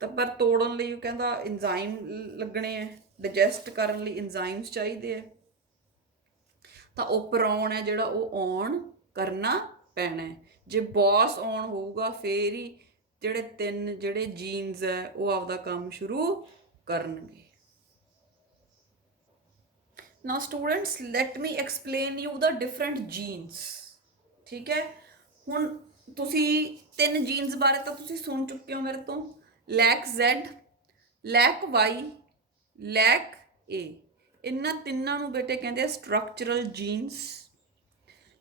ਤਾਂ ਪਰ ਤੋੜਨ ਲਈ ਉਹ ਕਹਿੰਦਾ ਐਂਜ਼ਾਈਮ ਲੱਗਣੇ ਆ, ਡਾਈਜੈਸਟ ਕਰਨ ਲਈ ਐਂਜ਼ਾਈਮਸ ਚਾਹੀਦੇ ਆ, ਤਾਂ ਓਪੇਰੋਨ ਹੈ ਜਿਹੜਾ ਉਹ ਔਨ ਕਰਨਾ ਪੈਣਾ ਹੈ। ਜੇ ਬੌਸ ਔਨ ਹੋਊਗਾ ਫੇਰ ਹੀ ਜਿਹੜੇ 3 ਜਿਹੜੇ ਜੀਨਸ ਹੈ ਉਹ ਆਪਦਾ ਕੰਮ ਸ਼ੁਰੂ ਕਰਨਗੇ। Now students, let me explain you the different genes, ਠੀਕ ਹੈ। ਹੁਣ ਤੁਸੀਂ 3 ਜੀਨਸ ਬਾਰੇ ਤਾਂ ਤੁਸੀਂ ਸੁਣ ਚੁੱਕੇ ਹੋ ਮੇਰੇ ਤੋਂ, ਲੈਕ Z, lac Y, lac A। ਇਹਨਾਂ ਤਿੰਨਾਂ ਨੂੰ ਬੇਟੇ ਕਹਿੰਦੇ ਆ ਸਟਰਕਚਰਲ ਜੀਨਸ।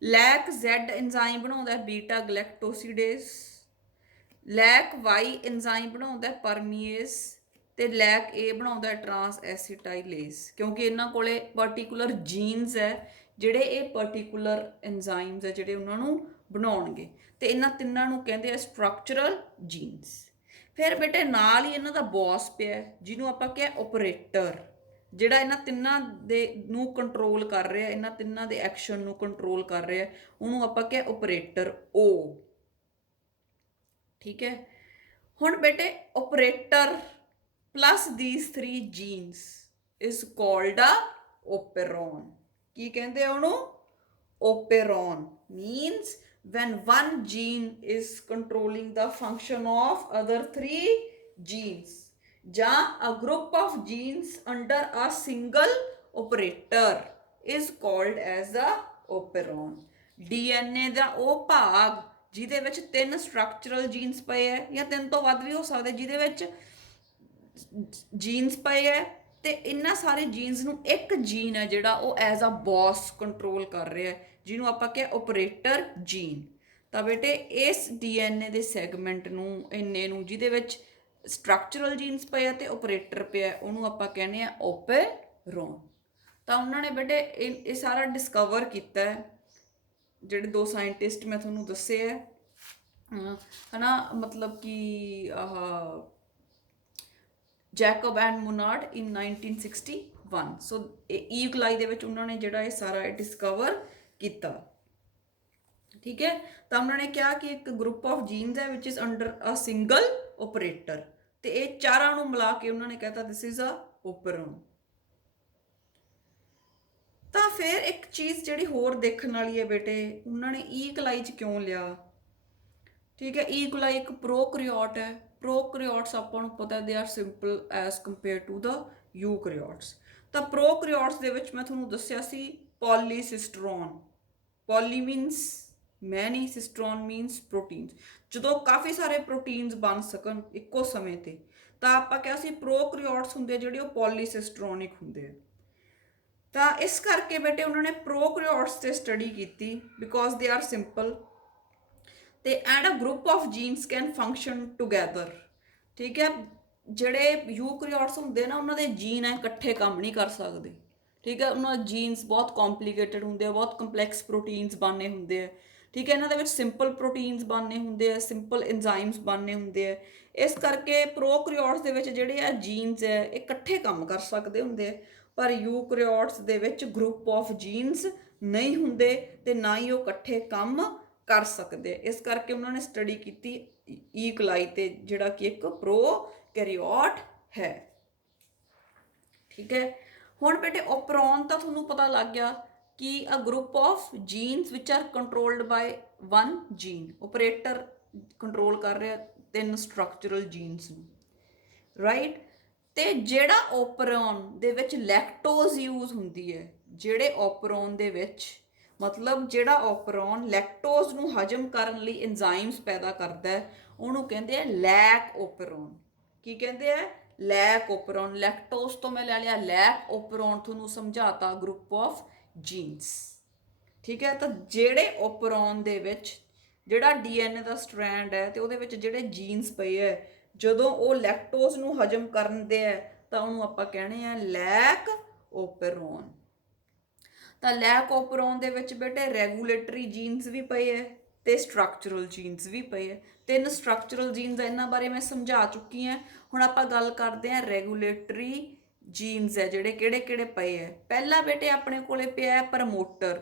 ਲੈਕ Z ਐਂਜ਼ਾਈਮ ਬਣਾਉਂਦਾ ਬੀਟਾ ਗਲੈਕਟੋਸੀਡੇਜ਼, ਲੈਕ Y ਐਂਜ਼ਾਈਮ ਬਣਾਉਂਦਾ ਪਰਮੀਏਜ਼, ਤੇ ਲੈਕ A ਬਣਾਉਂਦਾ ਟਰਾਂਸ ਐਸੀਟਾਈਲੇਜ਼, ਕਿਉਂਕਿ ਇਹਨਾਂ ਕੋਲੇ ਪਾਰਟਿਕੂਲਰ ਜੀਨਸ ਹੈ ਜਿਹੜੇ ਇਹ ਪਾਰਟਿਕੂਲਰ ਐਂਜ਼ਾਈਮਸ ਹੈ ਜਿਹੜੇ ਉਹਨਾਂ ਨੂੰ ਬਣਾਉਣਗੇ, ਤੇ ਇਹਨਾਂ ਤਿੰਨਾਂ ਨੂੰ ਕਹਿੰਦੇ ਆ ਸਟਰਕਚਰਲ ਜੀਨਸ। ਫਿਰ ਬੇਟੇ ਨਾਲ ਹੀ ਇਹਨਾਂ ਦਾ ਬੌਸ ਪਿਆ ਜਿਹਨੂੰ ਆਪਾਂ ਕਿਹਾ ਓਪਰੇਟਰ, ਜਿਹੜਾ ਇਹਨਾਂ ਤਿੰਨਾਂ ਦੇ ਨੂੰ ਕੰਟਰੋਲ ਕਰ ਰਿਹਾ, ਇਹਨਾਂ ਤਿੰਨਾਂ ਦੇ ਐਕਸ਼ਨ ਨੂੰ ਕੰਟਰੋਲ ਕਰ ਰਿਹਾ, ਉਹਨੂੰ ਆਪਾਂ ਕਿਹਾ ਓਪਰੇਟਰ O, ਠੀਕ ਹੈ। ਹੁਣ ਬੇਟੇ operator plus these 3 genes is called a operon। ਕੀ ਕਹਿੰਦੇ ਆ ਉਹਨੂੰ? operon means when one gene is controlling the function of other 3 genes, ਜਾਂ a group of genes under a single operator is called as a operon। DNA ਦਾ ਉਹ ਭਾਗ ਜਿਹਦੇ ਵਿੱਚ 3 structural jeans ਪਏ ਹੈ, ਜਾਂ 3 ਤੋਂ ਵੱਧ ਵੀ ਹੋ ਸਕਦੇ, ਜਿਹਦੇ ਵਿੱਚ ਜੀਨਸ ਪਏ ਹੈ, ਤੇ ਇਹਨਾਂ ਸਾਰੇ ਜੀਨਸ ਨੂੰ ਇੱਕ ਜੀਨ ਹੈ ਜਿਹੜਾ ਉਹ ਐਜ਼ ਅ ਬੌਸ ਕੰਟਰੋਲ ਕਰ ਰਿਹਾ, ਜਿਹਨੂੰ ਆਪਾਂ ਕਿਹਾ ਓਪਰੇਟਰ ਜੀਨ। ਤਾਂ ਬੇਟੇ ਇਸ DNA ਦੇ ਸੈਗਮੈਂਟ ਨੂੰ, ਇੰਨੇ ਨੂੰ, ਜਿਹਦੇ ਵਿੱਚ ਸਟਰਕਚਰਲ ਜੀਨਸ ਪਏ ਆ ਤੇ ਓਪਰੇਟਰ ਪਿਆ, ਉਹਨੂੰ ਆਪਾਂ ਕਹਿੰਦੇ ਆ ਓਪੇਰੋਨ। ਤਾਂ ਉਹਨਾਂ ਨੇ ਬੇਟੇ ਇਹ ਸਾਰਾ ਡਿਸਕਵਰ ਕੀਤਾ ਹੈ, ਜਿਹੜੇ 2 ਸਾਇੰਟਿਸਟ ਮੈਂ ਤੁਹਾਨੂੰ ਦੱਸੇ ਹੈ, ਹਨਾ, ਮਤਲਬ ਕਿ ਆਹ ਜੈਕਬ ਐਂਡ ਮੋਨਾਰਡ ਇਨ 1961। ਸੋ ਈ ਕੋਲਾਈ ਦੇ ਵਿੱਚ ਉਹਨਾਂ ਨੇ ਜਿਹੜਾ ਇਹ ਸਾਰਾ ਡਿਸਕਵਰ ਕੀਤਾ, ठीक है। तो उन्होंने कहा कि एक ग्रुप ऑफ जीन्स है which is under a single operator, तो ये चारां नूं मिला के उन्होंने कहता दिस इज अ ओपरॉन। ਤਾਂ ਫਿਰ ਇੱਕ ਚੀਜ਼ ਜਿਹੜੀ ਹੋਰ ਦੇਖਣ ਵਾਲੀ ਹੈ ਬੇਟੇ, ਉਹਨਾਂ ਨੇ ਈ ਕਲਾਈ 'ਚ ਕਿਉਂ ਲਿਆ? ਠੀਕ ਹੈ, ਈ ਕਲਾਈ ਇੱਕ ਪ੍ਰੋਕਰੀਓਟ ਹੈ। ਪ੍ਰੋਕਰੀਓਟਸ ਆਪਾਂ ਨੂੰ ਪਤਾ they are simple as compare to the eukaryotes. ਤਾਂ ਪ੍ਰੋਕਰੀਓਟਸ ਦੇ ਵਿੱਚ ਮੈਂ ਤੁਹਾਨੂੰ ਦੱਸਿਆ ਸੀ ਪੋਲੀਸਿਸਟਰੋਨ। ਪੋਲੀ ਮੀਨਸ ਮੈਨੀ, ਸਿਸਟਰੋਨ ਮੀਨਸ ਪ੍ਰੋਟੀਨਸ। ਜਦੋਂ ਕਾਫੀ ਸਾਰੇ ਪ੍ਰੋਟੀਨਸ ਬਣ ਸਕਣ ਇੱਕੋ ਸਮੇਂ ਤੇ ਤਾਂ ਆਪਾਂ ਕਿਹਾ ਸੀ ਪ੍ਰੋਕਰੀਓਟਸ ਹੁੰਦੇ ਜਿਹੜੇ ਉਹ ਪੋਲੀਸਿਸਟਰੋਨਿਕ ਹੁੰਦੇ ਆ। ਤਾਂ ਇਸ ਕਰਕੇ ਬੇਟੇ ਉਹਨਾਂ ਨੇ ਪ੍ਰੋਕਰੀਓਟਸ ਤੇ ਸਟੱਡੀ ਕੀਤੀ ਬਿਕੋਜ਼ ਦੇ ਆਰ ਸਿੰਪਲ ਤੇ and a group of genes can function together. ਠੀਕ ਹੈ, ਜਿਹੜੇ ਯੂਕਰੀਓਟਸ ਹੁੰਦੇ ਨਾ ਉਹਨਾਂ ਦੇ ਜੀਨ ਹੈ ਇਕੱਠੇ ਕੰਮ ਨਹੀਂ ਕਰ ਸਕਦੇ। ਠੀਕ ਹੈ, ਉਹਨਾਂ ਦੇ ਜੀਨਸ ਬਹੁਤ ਕੰਪਲੀਕੇਟਡ ਹੁੰਦੇ ਆ, ਬਹੁਤ ਕੰਪਲੈਕਸ ਪ੍ਰੋਟੀਨਸ ਬਣਨੇ ਹੁੰਦੇ ਆ। ਠੀਕ ਹੈ, ਇਹਨਾਂ ਦੇ ਵਿੱਚ ਸਿੰਪਲ ਪ੍ਰੋਟੀਨਸ ਬਣਨੇ ਹੁੰਦੇ ਆ, ਸਿੰਪਲ ਐਂਜ਼ਾਈਮਸ ਬਣਨੇ ਹੁੰਦੇ ਆ। ਇਸ ਕਰਕੇ ਪ੍ਰੋਕਰੀਓਟਸ ਦੇ ਵਿੱਚ ਜਿਹੜੇ ਆ ਜੀਨਸ ਹੈ ਇਹ ਇਕੱਠੇ ਕੰਮ ਕਰ ਸਕਦੇ ਹੁੰਦੇ ਆ, ਪਰ ਯੂਕਰੀਓਟਸ ਦੇ ਵਿੱਚ ਗਰੁੱਪ ਆਫ ਜੀਨਸ ਨਹੀਂ ਹੁੰਦੇ ਤੇ ਨਾ ਹੀ ਉਹ ਇਕੱਠੇ ਕੰਮ ਕਰ ਸਕਦੇ। ਇਸ ਕਰਕੇ ਉਹਨਾਂ ਨੇ ਸਟੱਡੀ ਕੀਤੀ ਈ ਕਲਾਈ ਤੇ, ਜਿਹੜਾ ਕਿ ਇੱਕ ਪ੍ਰੋਕੈਰੀਓਟ ਹੈ। ਠੀਕ ਹੈ, ਹੁਣ ਬੇਟੇ ਓਪਰੋਨ ਤਾਂ ਤੁਹਾਨੂੰ ਪਤਾ ਲੱਗ ਗਿਆ ਕਿ a group of genes which are controlled by one gene. Operator control ਕਰ ਰਿਹਾ 3 ਸਟਰਕਚਰਲ ਜੀਨਸ ਨੂੰ, ਰਾਈਟ। ਤੇ ਜਿਹੜਾ ਓਪਰੋਨ ਦੇ ਵਿੱਚ ਲੈਕਟੋਜ਼ ਯੂਜ਼ ਹੁੰਦੀ ਹੈ, ਜਿਹੜੇ ਓਪਰੋਨ ਦੇ ਵਿੱਚ ਮਤਲਬ ਜਿਹੜਾ ਓਪਰੋਨ ਲੈਕਟੋਜ਼ ਨੂੰ ਹਜਮ ਕਰਨ ਲਈ ਐਂਜ਼ਾਈਮਸ ਪੈਦਾ ਕਰਦਾ ਹੈ ਉਹਨੂੰ ਕਹਿੰਦੇ ਆ ਲੈਕ ਓਪਰੋਨ। ਕੀ ਕਹਿੰਦੇ ਆ? ਲੈਕ ਓਪਰੋਨ। ਲੈਕਟੋਜ਼ ਤੋਂ ਮੈਂ ਲੈ ਲਿਆ ਲੈਕ ਓਪਰੋਨ, ਤੁਹਾਨੂੰ ਸਮਝਾਤਾ ਗਰੁੱਪ ਆਫ ਜੀਨਸ। ਠੀਕ ਹੈ, ਤਾਂ ਜਿਹੜੇ ਓਪਰੋਨ ਦੇ ਵਿੱਚ ਜਿਹੜਾ ਡੀਐਨਏ ਦਾ ਸਟ੍ਰੈਂਡ ਹੈ ਤੇ ਉਹਦੇ ਵਿੱਚ ਜਿਹੜੇ ਜੀਨਸ ਪਏ ਹੈ, ਜਦੋਂ ਉਹ ਲੈਕਟੋਜ਼ ਨੂੰ ਹਜਮ ਕਰਦੇ ਆ ਤਾਂ ਉਹਨੂੰ ਆਪਾਂ ਕਹਿਣੇ ਆ ਲੈਕ ਓਪਰੋਨ। ਤਾਂ ਲੈਕ ਓਪਰੋਨ ਦੇ ਵਿੱਚ ਬੇਟੇ ਰੈਗੂਲੇਟਰੀ ਜੀਨਸ ਵੀ ਪਏ ਹੈ ਤੇ ਸਟਰਕਚਰਲ ਜੀਨਸ ਵੀ ਪਏ ਹੈ। 3 ਸਟਰਕਚਰਲ ਜੀਨਸ ਇਹਨਾਂ ਬਾਰੇ ਮੈਂ ਸਮਝਾ ਚੁੱਕੀ ਹਾਂ। ਹੁਣ ਆਪਾਂ ਗੱਲ ਕਰਦੇ ਹਾਂ ਰੈਗੂਲੇਟਰੀ ਜੀਨਸ ਹੈ ਜਿਹੜੇ ਕਿਹੜੇ ਕਿਹੜੇ ਪਏ ਹੈ। ਪਹਿਲਾ ਬੇਟੇ ਆਪਣੇ ਕੋਲੇ ਪਿਆ ਹੈ ਪ੍ਰਮੋਟਰ।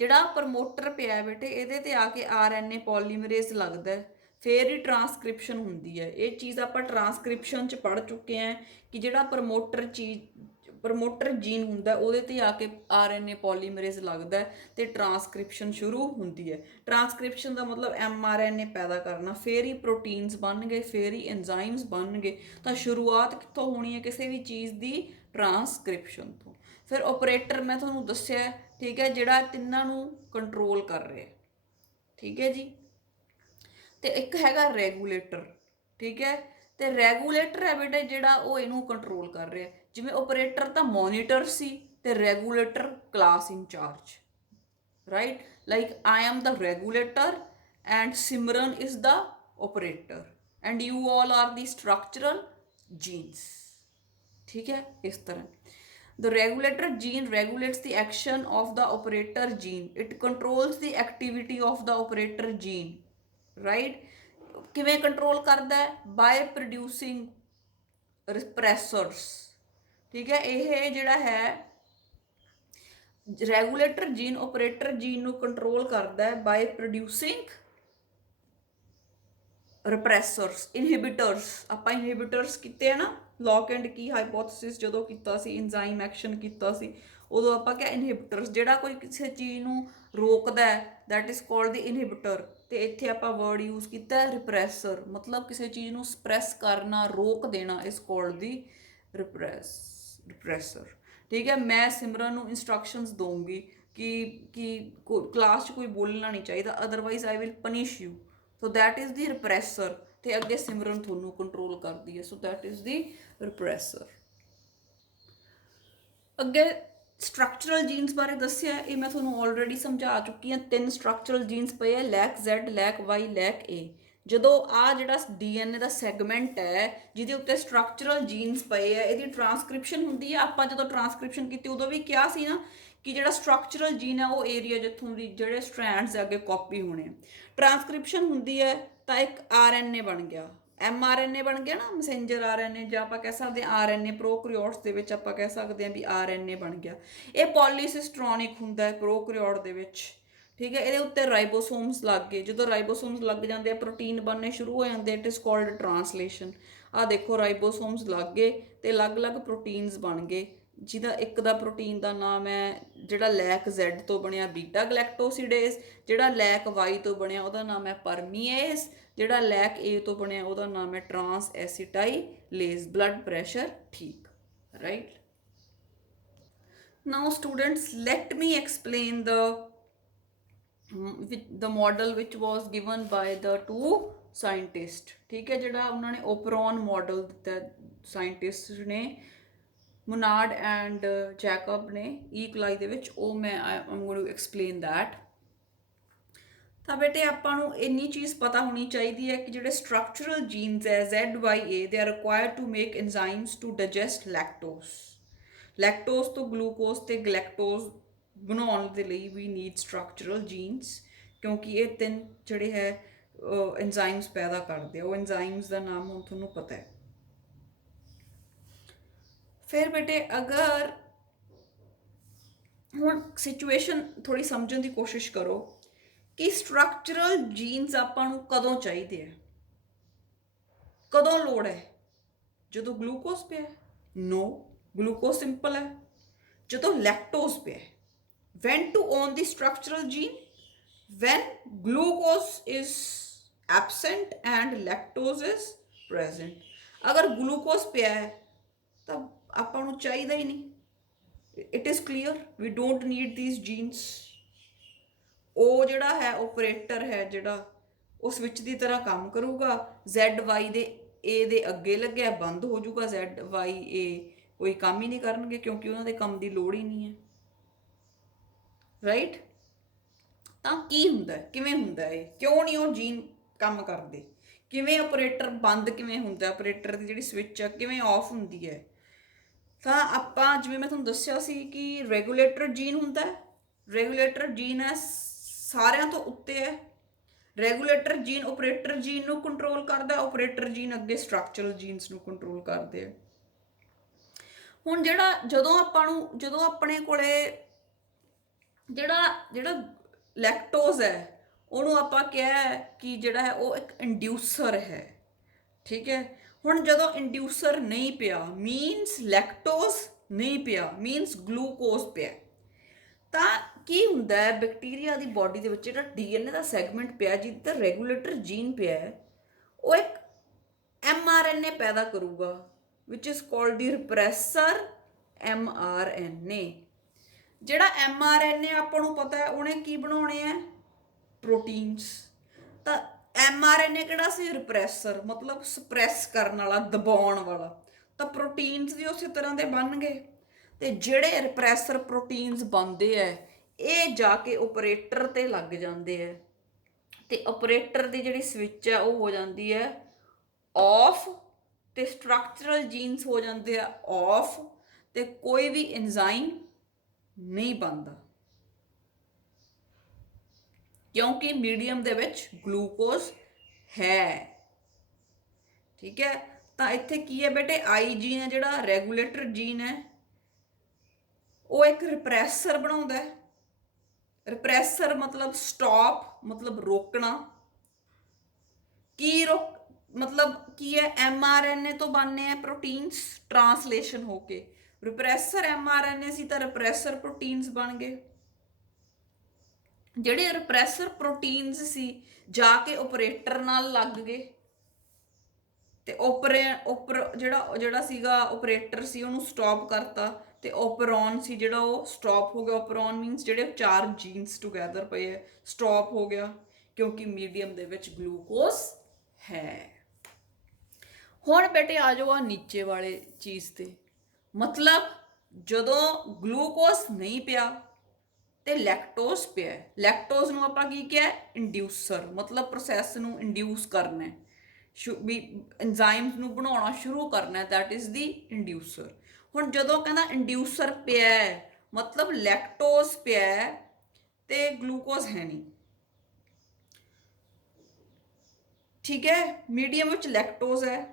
ਜਿਹੜਾ ਪ੍ਰਮੋਟਰ ਪਿਆ ਬੇਟੇ ਇਹਦੇ ਤੇ ਆ ਕੇ ਆਰਐਨਏ ਪੋਲੀਮਰੇਜ਼ ਲੱਗਦਾ ਹੈ, ਫੇਰ ਹੀ ਟਰਾਂਸਕ੍ਰਿਪਸ਼ਨ ਹੁੰਦੀ ਹੈ। ਇਹ ਚੀਜ਼ ਆਪਾਂ ਟਰਾਂਸਕ੍ਰਿਪਸ਼ਨ 'ਚ ਪੜ੍ਹ ਚੁੱਕੇ ਹਾਂ ਕਿ ਜਿਹੜਾ ਪ੍ਰਮੋਟਰ ਜੀਨ ਹੁੰਦਾ ਉਹਦੇ ਤੇ ਆ ਕੇ ਆਰਐਨਏ ਪੋਲੀਮਰੇਜ਼ ਲੱਗਦਾ ਤੇ ਟਰਾਂਸਕ੍ਰਿਪਸ਼ਨ ਸ਼ੁਰੂ ਹੁੰਦੀ ਹੈ। ਟਰਾਂਸਕ੍ਰਿਪਸ਼ਨ ਦਾ ਮਤਲਬ ਐਮਆਰਐਨਏ ਪੈਦਾ ਕਰਨਾ, ਫੇਰ ਹੀ ਪ੍ਰੋਟੀਨਸ ਬਣਨਗੇ, ਫੇਰ ਹੀ ਐਂਜ਼ਾਈਮਸ ਬਣਨਗੇ। ਤਾਂ ਸ਼ੁਰੂਆਤ ਕਿੱਥੋਂ ਹੋਣੀ ਹੈ ਕਿਸੇ ਵੀ ਚੀਜ਼ ਦੀ? ਟਰਾਂਸਕ੍ਰਿਪਸ਼ਨ ਤੋਂ। ਫਿਰ ਓਪਰੇਟਰ ਮੈਂ ਤੁਹਾਨੂੰ ਦੱਸਿਆ, ਠੀਕ ਹੈ, ਜਿਹੜਾ ਤਿੰਨਾਂ ਨੂੰ ਕੰਟਰੋਲ ਕਰ ਰਿਹਾ। ਠੀਕ ਹੈ ਜੀ, ਤੇ ਇੱਕ ਹੈਗਾ ਰੈਗੂਲੇਟਰ। ਠੀਕ ਹੈ, ਤੇ ਰੈਗੂਲੇਟਰ ਹੈ ਬੇਟਾ ਜਿਹੜਾ ਉਹ ਇਹਨੂੰ ਕੰਟਰੋਲ ਕਰ ਰਿਹਾ। ਜਿਵੇਂ ਓਪਰੇਟਰ ਤਾਂ ਮੋਨੀਟਰ ਸੀ ਤੇ regulator class in charge, right. Like I am the regulator and Simran is the operator and you all are the structural genes। ठीक है, इस तरह the regulator gene regulates the action of the operator gene, it controls the activity of the operator gene, right। ਕਿਵੇਂ control ਕਰਦਾ ਹੈ? By producing repressors. ਠੀਕ ਹੈ, ਇਹ ਜਿਹੜਾ ਹੈ ਰੈਗੂਲੇਟਰ ਜੀਨ ਓਪਰੇਟਰ ਜੀਨ ਨੂੰ ਕੰਟਰੋਲ ਕਰਦਾ ਹੈ ਬਾਏ ਪ੍ਰੋਡਿਊਸਿੰਗ ਰਿਪਰੈਸਰਸ, ਇਨਹਿਬਿਟਰਸ। ਆਪਾਂ ਇਨਹਿਬਿਟਰਸ ਕੀਤੇ ਆ ਨਾ, ਲੌਕ ਐਂਡ ਕੀ ਹਾਈਪੋਥੇਸਿਸ ਜਦੋਂ ਕੀਤਾ ਸੀ, ਇੰਜ਼ਾਈਮ ਐਕਸ਼ਨ ਕੀਤਾ ਸੀ, ਉਦੋਂ ਆਪਾਂ ਕਿਹਾ ਇਨਹਿਬਿਟਰਸ। ਜਿਹੜਾ ਕੋਈ ਕਿਸੇ ਚੀਜ਼ ਨੂੰ ਰੋਕਦਾ ਹੈ ਦੈਟ ਇਜ਼ ਕਾਲਡ ਦੀ ਇਨਹਿਬਿਟਰ। ਤੇ ਇੱਥੇ ਆਪਾਂ ਵਰਡ ਯੂਜ਼ ਕੀਤਾ ਰਿਪਰੈਸਰ, ਮਤਲਬ ਕਿਸੇ ਚੀਜ਼ ਨੂੰ ਸਪਰੈਸ ਕਰਨਾ, ਰੋਕ ਦੇਣਾ, ਇਸ ਕਾਲਡ ਦੀ ਰਿਪਰੈਸਰ। ਠੀਕ ਹੈ, ਮੈਂ ਸਿਮਰਨ ਨੂੰ ਇੰਸਟਰਕਸ਼ਨਸ ਦਊਂਗੀ ਕਿ ਕਲਾਸ 'ਚ ਕੋਈ ਬੋਲਣਾ ਨਹੀਂ ਚਾਹੀਦਾ, otherwise I will punish you. So that is the repressor. ਤੇ ਅੱਗੇ ਸਿਮਰਨ ਤੁਹਾਨੂੰ ਕੰਟਰੋਲ ਕਰਦੀ ਹੈ, ਸੋ ਦੈਟ ਇਜ਼ ਦੀ ਰਿਪਰੈਸਰ। ਅੱਗੇ ਸਟਰਕਚਰਲ ਜੀਨਸ ਬਾਰੇ ਦੱਸਿਆ, ਇਹ ਮੈਂ ਤੁਹਾਨੂੰ ਆਲਰੇਡੀ ਸਮਝਾ ਚੁੱਕੀ ਹਾਂ। 3 ਸਟਰਕਚਰਲ ਜੀਨਸ ਪਏ ਹੈ, ਲੈਕ ਜ਼ੈਡ, ਲੈਕ ਵਾਈ, ਲੈਕ ਏ। ਜਦੋਂ ਆ ਜਿਹੜਾ ਡੀਐਨਏ ਦਾ ਸੈਗਮੈਂਟ ਹੈ ਜਿਹਦੇ ਉੱਤੇ ਸਟਰਕਚਰਲ ਜੀਨਸ ਪਏ ਹੈ, ਇਹਦੀ ਟਰਾਂਸਕ੍ਰਿਪਸ਼ਨ ਹੁੰਦੀ ਹੈ। ਆਪਾਂ ਜਦੋਂ ਟਰਾਂਸਕ੍ਰਿਪਸ਼ਨ ਕੀਤੀ ਉਦੋਂ ਵੀ ਕਿਹਾ ਸੀ ਨਾ ਕਿ ਜਿਹੜਾ ਸਟਰਕਚਰਲ ਜੀਨ ਹੈ ਉਹ ਏਰੀਆ ਜਿੱਥੋਂ ਦੀ ਜਿਹੜੇ ਸਟ੍ਰੈਂਡਸ ਅੱਗੇ ਕਾਪੀ ਹੋਣੇ। ਟਰਾਂਸਕ੍ਰਿਪਸ਼ਨ ਹੁੰਦੀ ਹੈ ਤਾਂ ਇੱਕ ਆਰਐਨਏ ਬਣ ਗਿਆ, ਐਮਆਰਐਨਏ ਬਣ ਗਿਆ ਨਾ, ਮੈਸੇਂਜਰ ਆਰਐਨਏ, ਜਾਂ ਆਪਾਂ ਕਹਿ ਸਕਦੇ ਹਾਂ ਆਰਐਨਏ। ਪ੍ਰੋਕੈਰੀਓਟਸ ਦੇ ਵਿੱਚ ਆਪਾਂ ਕਹਿ ਸਕਦੇ ਹਾਂ ਵੀ ਆਰਐਨਏ ਬਣ ਗਿਆ। ਇਹ ਪੋਲੀਸਿਸਟਰੋਨਿਕ ਹੁੰਦਾ ਹੈ ਪ੍ਰੋਕੈਰੀਓਟ ਦੇ ਵਿੱਚ। ਠੀਕ ਹੈ। ਇਹਦੇ ਉੱਤੇ ਰਾਈਬੋਸੋਮਸ ਲੱਗ ਗਏ, ਜਦੋਂ ਰਾਈਬੋਸੋਮਸ ਲੱਗ ਜਾਂਦੇ ਆ ਪ੍ਰੋਟੀਨ ਬਣਨੇ ਸ਼ੁਰੂ ਹੋ ਜਾਂਦੇ, ਇਟ ਇਜ਼ ਕਾਲਡ ਟਰਾਂਸਲੇਸ਼ਨ। ਆਹ ਦੇਖੋ ਰਾਈਬੋਸੋਮਸ ਲੱਗ ਗਏ ਤੇ ਅਲੱਗ-ਅਲੱਗ ਪ੍ਰੋਟੀਨਸ ਬਣ ਗਏ, ਜਿਹਦਾ ਇੱਕ ਦਾ ਪ੍ਰੋਟੀਨ ਦਾ ਨਾਮ ਹੈ, ਜਿਹੜਾ ਲੈਕ Z ਤੋਂ ਬਣਿਆ ਬੀਟਾ ਗਲੈਕਟੋਸੀਡੇਜ਼, ਜਿਹੜਾ ਲੈਕ Y ਤੋਂ ਬਣਿਆ ਉਹਦਾ ਨਾਮ ਹੈ ਪਰਮੀਏਜ਼, ਜਿਹੜਾ ਲੈਕ A ਤੋਂ ਬਣਿਆ ਉਹਦਾ ਨਾਮ ਹੈ ਟਰਾਂਸ ਐਸੀਟਾਈਲੇਜ਼। ਬਲੱਡ ਪ੍ਰੈਸ਼ਰ ਠੀਕ, right. Now students, let me explain the model which was given by the two scientists। ਠੀਕ ਹੈ, ਜਿਹੜਾ ਉਹਨਾਂ ਨੇ ਓਪਰੋਨ ਮੋਡਲ ਦਿੱਤਾ ਸਾਇੰਟਿਸਟ ਨੇ, ਮੋਨਾਰਡ ਐਂਡ ਜੈਕਬ ਨੇ ਈ ਕਲਾਈ ਦੇ ਵਿੱਚ, ਉਹ ਮੈਂ am going to explain that. ਤਾਂ ਬੇਟੇ ਆਪਾਂ ਨੂੰ ਇੰਨੀ ਚੀਜ਼ ਪਤਾ ਹੋਣੀ ਚਾਹੀਦੀ ਹੈ ਕਿ ਜਿਹੜੇ ਸਟਰਕਚਰਲ ਜੀਨਸ ਹੈ ZYA, they are required to make enzymes to digest lactose. Lactose ਤੋਂ ਗਲੂਕੋਜ਼ ਤੇ ਗਲੈਕਟੋਜ਼ ਬਣਾਉਣ ਦੇ ਲਈ ਵੀ ਨੀਡ ਸਟਰਕਚਰਲ ਜੀਨਸ, ਕਿਉਂਕਿ ਇਹ ਤਿੰਨ ਜਿਹੜੇ ਹੈ ਐਂਜ਼ਾਈਮਸ ਪੈਦਾ ਕਰਦੇ ਆ। ਉਹ ਐਂਜ਼ਾਈਮਸ ਦਾ ਨਾਮ ਹੁਣ ਤੁਹਾਨੂੰ ਪਤਾ ਹੈ। ਫਿਰ ਬੇਟੇ ਅਗਰ ਹੁਣ ਸਿਚੁਏਸ਼ਨ ਥੋੜੀ ਸਮਝਣ ਦੀ ਕੋਸ਼ਿਸ਼ ਕਰੋ ਕਿ ਸਟਰਕਚਰਲ ਜੀਨਸ ਆਪਾਂ ਨੂੰ ਕਦੋਂ ਚਾਹੀਦੇ ਆ, ਕਦੋਂ ਲੋੜ ਹੈ? ਜਦੋਂ ਗਲੂਕੋਜ਼ ਪਿਆ? ਨੋ, ਗਲੂਕੋਜ਼ ਸਿੰਪਲ ਹੈ। ਜਦੋਂ ਲੈਕਟੋਜ਼ ਪਿਆ। when to own the structural gene? when glucose is absent and lactose is present। ਅਗਰ ਗਲੂਕੋਜ਼ ਪਿਆ ਹੈ ਤਾਂ ਆਪਾਂ ਨੂੰ ਚਾਹੀਦਾ ਹੀ ਨਹੀਂ। It is clear, we don't need these genes. ਉਹ ਜਿਹੜਾ ਹੈ ਓਪਰੇਟਰ ਹੈ, ਜਿਹੜਾ ਉਹ ਸਵਿਚ ਦੀ ਤਰ੍ਹਾਂ ਕੰਮ ਕਰੂਗਾ। ZY ਦੇ A ਦੇ ਅੱਗੇ ਲੱਗਿਆ, ਬੰਦ ਹੋ ਜਾਊਗਾ। ZYA ਕੋਈ ਕੰਮ ਹੀ ਨਹੀਂ ਕਰਨਗੇ, ਕਿਉਂਕਿ ਉਹਨਾਂ ਦੇ ਕੰਮ ਦੀ ਲੋੜ ਹੀ ਨਹੀਂ ਹੈ, ਰਾਈਟ। ਤਾਂ ਕੀ ਹੁੰਦਾ, ਕਿਵੇਂ ਹੁੰਦਾ ਇਹ, ਕਿਉਂ ਨਹੀਂ ਉਹ ਜੀਨ ਕੰਮ ਕਰਦੇ, ਕਿਵੇਂ ਆਪਰੇਟਰ ਬੰਦ ਕਿਵੇਂ ਹੁੰਦਾ, ਆਪਰੇਟਰ ਦੀ ਜਿਹੜੀ ਸਵਿਚ ਆ ਕਿਵੇਂ ਆਫ ਹੁੰਦੀ ਹੈ? ਤਾਂ ਆਪਾਂ ਜਿਵੇਂ ਮੈਂ ਤੁਹਾਨੂੰ ਦੱਸਿਆ ਸੀ ਕਿ ਰੈਗੂਲੇਟਰ ਜੀਨ ਹੁੰਦਾ। ਰੈਗੂਲੇਟਰ ਜੀਨ ਹੈ ਸਾਰਿਆਂ ਤੋਂ ਉੱਤੇ ਹੈ। ਰੈਗੂਲੇਟਰ ਜੀਨ ਆਪਰੇਟਰ ਜੀਨ ਨੂੰ ਕੰਟਰੋਲ ਕਰਦਾ, ਆਪਰੇਟਰ ਜੀਨ ਅੱਗੇ ਸਟਰਕਚਰਲ ਜੀਨਸ ਨੂੰ ਕੰਟਰੋਲ ਕਰਦੇ ਆ। ਹੁਣ ਜਦੋਂ ਆਪਣੇ ਕੋਲੇ ਜਿਹੜਾ ਲੈਕਟੋਜ਼ ਹੈ, ਉਹਨੂੰ ਆਪਾਂ ਕਿਹਾ ਕਿ ਜਿਹੜਾ ਹੈ ਉਹ ਇੱਕ ਇੰਡਿਊਸਰ ਹੈ, ਠੀਕ ਹੈ। ਹੁਣ ਜਦੋਂ ਇੰਡਿਊਸਰ ਨਹੀਂ ਪਿਆ, ਮੀਨਸ ਲੈਕਟੋਜ਼ ਨਹੀਂ ਪਿਆ, ਮੀਨਸ ਗਲੂਕੋਜ਼ ਪਿਆ, ਤਾਂ ਕੀ ਹੁੰਦਾ ਹੈ ਬੈਕਟੀਰੀਆ ਦੀ ਬਾਡੀ ਦੇ ਵਿੱਚ ਜਿਹੜਾ DNA ਦਾ ਸੈਗਮੈਂਟ ਪਿਆ, ਜਿਹਦਾ ਰੈਗੂਲੇਟਰ ਜੀਨ ਪਿਆ, ਉਹ ਇੱਕ mRNA ਪੈਦਾ ਕਰੂਗਾ, ਵਿਚ ਇਜ਼ ਕਾਲਡ ਦੀ ਰਿਪਰੈਸਰ mRNA। ਜਿਹੜਾ mRNA ਆਪਾਂ ਨੂੰ ਪਤਾ ਹੈ ਉਹਨੇ ਕੀ ਬਣਾਉਣੇ ਹੈ, ਪ੍ਰੋਟੀਨਸ। ਤਾਂ mRNA ਕਿਹੜਾ ਸੀ, ਰਿਪਰੈਸਰ, ਮਤਲਬ ਸਪਰੈਸ ਕਰਨ ਵਾਲਾ, ਦਬਾਉਣ ਵਾਲਾ। ਤਾਂ ਪ੍ਰੋਟੀਨਸ ਵੀ ਉਸੇ ਤਰ੍ਹਾਂ ਦੇ ਬਣ ਗਏ। ਤੇ ਜਿਹੜੇ ਰਿਪਰੈਸਰ ਪ੍ਰੋਟੀਨਸ ਬਣਦੇ ਐ, ਇਹ ਜਾ ਕੇ ਆਪਰੇਟਰ ਤੇ ਲੱਗ ਜਾਂਦੇ ਐ, ਤੇ ਆਪਰੇਟਰ ਦੀ ਜਿਹੜੀ ਸਵਿਚ ਹੈ ਉਹ ਹੋ ਜਾਂਦੀ ਹੈ ਆਫ, ਤੇ ਸਟਰਕਚਰਲ ਜੀਨਸ ਹੋ ਜਾਂਦੇ ਆ ਆਫ, ਤੇ ਕੋਈ ਵੀ ਐਂਜ਼ਾਈਮ ਨਹੀਂ ਬਣਦਾ, ਕਿਉਂਕਿ ਮੀਡੀਅਮ ਦੇ ਵਿੱਚ ਗਲੂਕੋਜ਼ ਹੈ, ਠੀਕ ਹੈ। ਤਾਂ ਇੱਥੇ ਕੀ ਹੈ ਬੇਟੇ, ਆਈ ਜੀਨ ਹੈ ਜਿਹੜਾ ਰੈਗੂਲੇਟਰ ਜੀਨ ਹੈ, ਉਹ ਇੱਕ ਰਿਪਰੈਸਰ ਬਣਾਉਂਦਾ ਹੈ। ਰਿਪਰੈਸਰ ਮਤਲਬ ਸਟਾਪ, ਮਤਲਬ ਰੋਕਣਾ। ਮਤਲਬ ਕੀ ਹੈ, mRNA ਤੋਂ ਬਣਨੇ ਆ ਪ੍ਰੋਟੀਨਸ ਟਰਾਂਸਲੇਸ਼ਨ ਹੋ ਕੇ। ਰਿਪਰੈਸਰ mRNA ਸੀ ਤਾਂ ਰਿਪਰੈਸਰ ਪ੍ਰੋਟੀਨਸ ਬਣ ਗਏ। ਜਿਹੜੇ ਰਿਪਰੈਸਰ ਪ੍ਰੋਟੀਨਸ ਸੀ ਜਾ ਕੇ ਆਪਰੇਟਰ ਨਾਲ ਲੱਗ ਗਏ, ਤੇ ਜਿਹੜਾ ਸੀਗਾ ਆਪਰੇਟਰ ਸੀ ਉਹਨੂੰ ਸਟਾਪ ਕਰਤਾ, ਤੇ ਓਪਰੋਨ ਸੀ ਜਿਹੜਾ ਉਹ ਸਟਾਪ ਹੋ ਗਿਆ। ਓਪਰੋਨ ਮੀਨਸ ਜਿਹੜੇ ਚਾਰ ਜੀਨਸ ਟੂਗੈਦਰ ਪਏ ਹੈ, ਸਟਾਪ ਹੋ ਗਿਆ, ਕਿਉਂਕਿ ਮੀਡੀਅਮ ਦੇ ਵਿੱਚ ਗਲੂਕੋਜ਼ ਹੈ। ਹੁਣ ਬੇਟੇ ਆ ਜਾਓ ਆ ਨੀਚੇ ਵਾਲੇ ਚੀਜ਼ ਤੇ, ਮਤਲਬ ਜਦੋਂ ਗਲੂਕੋਜ਼ ਨਹੀਂ ਪਿਆ ਤੇ ਲੈਕਟੋਜ਼ ਪਿਆ। ਲੈਕਟੋਜ਼ ਨੂੰ ਆਪਾਂ ਕੀ ਕਿਹਾ, ਇੰਡਿਊਸਰ, ਮਤਲਬ ਪ੍ਰੋਸੈਸ ਨੂੰ ਇੰਡਿਊਸ ਕਰਨਾ, ਵੀ ਐਂਜ਼ਾਈਮਸ ਨੂੰ ਬਣਾਉਣਾ ਸ਼ੁਰੂ ਕਰਨਾ, ਦੈਟ ਇਜ਼ ਦੀ ਇੰਡਿਊਸਰ। ਹੁਣ ਜਦੋਂ ਕਹਿੰਦਾ ਇੰਡਿਊਸਰ ਪਿਆ, ਮਤਲਬ ਲੈਕਟੋਜ਼ ਪਿਆ ਤੇ ਗਲੂਕੋਜ਼ ਹੈ ਨਹੀਂ, ਠੀਕ ਹੈ। ਮੀਡੀਅਮ ਵਿੱਚ ਲੈਕਟੋਜ਼ ਹੈ।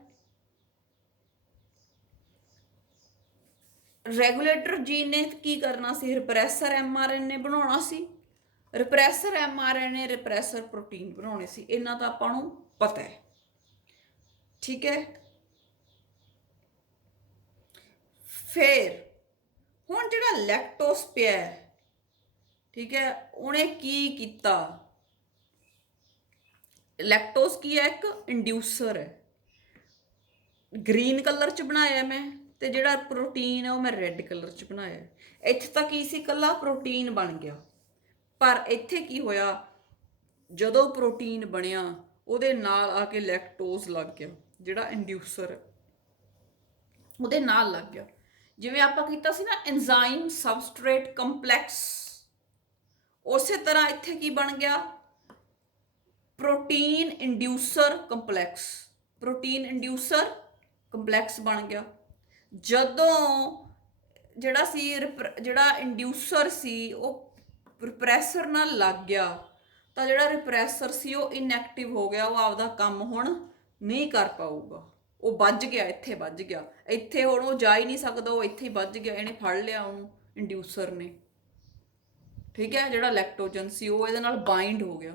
ਰੈਗੂਲੇਟਰ ਜੀਨ ਨੇ ਕੀ ਕਰਨਾ ਸੀ, ਰਿਪਰੈਸਰ mRNA ਬਣਾਉਣਾ ਸੀ। ਰਿਪਰੈਸਰ mRNA ਰਿਪਰੈਸਰ ਪ੍ਰੋਟੀਨ ਬਣਾਉਣੇ ਸੀ, ਇਹਨਾਂ ਤਾਂ ਆਪਾਂ ਨੂੰ ਪਤਾ ਹੈ। ਠੀਕ ਹੈ, ਫਿਰ ਹੁਣ ਜਿਹੜਾ ਲੈਕਟੋਸ ਪਿਆ, ਠੀਕ ਹੈ, ਉਹਨੇ ਕੀ ਕੀਤਾ? ਲੈਕਟੋਸ ਕੀ ਹੈ? ਇੱਕ ਇੰਡਿਊਸਰ ਹੈ। ਗ੍ਰੀਨ ਕਲਰ ਚ ਬਣਾਇਆ ਮੈਂ, ਤੇ ਜਿਹੜਾ ਪ੍ਰੋਟੀਨ ਹੈ ਉਹ ਮੈਂ ਰੈੱਡ ਕਲਰ ਚ ਬਣਾਇਆ। ਇੱਥੇ ਤਾਂ ਕੀ ਸੀ, ਇਕੱਲਾ ਪ੍ਰੋਟੀਨ ਬਣ ਗਿਆ, ਪਰ ਇੱਥੇ ਕੀ ਹੋਇਆ, ਜਦੋਂ ਪ੍ਰੋਟੀਨ ਬਣਿਆ ਉਹਦੇ ਨਾਲ ਆ ਕੇ ਲੈਕਟੋਸ ਲੱਗ ਗਿਆ, ਜਿਹੜਾ ਇੰਡਿਊਸਰ ਉਹਦੇ ਨਾਲ ਲੱਗ ਗਿਆ। ਜਿਵੇਂ ਆਪਾਂ ਕੀਤਾ ਸੀ ਨਾ ਐਂਜ਼ਾਈਮ ਸਬਸਟ੍ਰੇਟ ਕੰਪਲੈਕਸ, ਉਸੇ ਤਰ੍ਹਾਂ ਇੱਥੇ ਕੀ ਬਣ ਗਿਆ, ਪ੍ਰੋਟੀਨ ਇੰਡਿਊਸਰ ਕੰਪਲੈਕਸ। ਪ੍ਰੋਟੀਨ ਇੰਡਿਊਸਰ ਕੰਪਲੈਕਸ ਬਣ ਗਿਆ। ਜਦੋਂ ਜਿਹੜਾ ਇੰਡਿਊਸਰ ਸੀ ਉਹ ਰਿਪਰੈਸਰ ਨਾਲ ਲੱਗ ਗਿਆ, ਤਾਂ ਜਿਹੜਾ ਰਿਪਰੈਸਰ ਸੀ ਉਹ ਇਨਐਕਟਿਵ ਹੋ ਗਿਆ, ਉਹ ਆਪਦਾ ਕੰਮ ਹੁਣ ਨਹੀਂ ਕਰ ਪਾਊਗਾ, ਉਹ ਵੱਜ ਗਿਆ, ਇੱਥੇ ਵੱਜ ਗਿਆ, ਇੱਥੇ ਹੁਣ ਉਹ ਜਾ ਹੀ ਨਹੀਂ ਸਕਦਾ, ਉਹ ਇੱਥੇ ਹੀ ਵੱਜ ਗਿਆ, ਇਹਨੇ ਫੜ ਲਿਆ ਉਹਨੂੰ ਇੰਡਿਊਸਰ ਨੇ। ਠੀਕ ਹੈ, ਜਿਹੜਾ ਲੈਕਟੋਜਨ ਸੀ ਉਹ ਇਹਦੇ ਨਾਲ ਬਾਈਂਡ ਹੋ ਗਿਆ,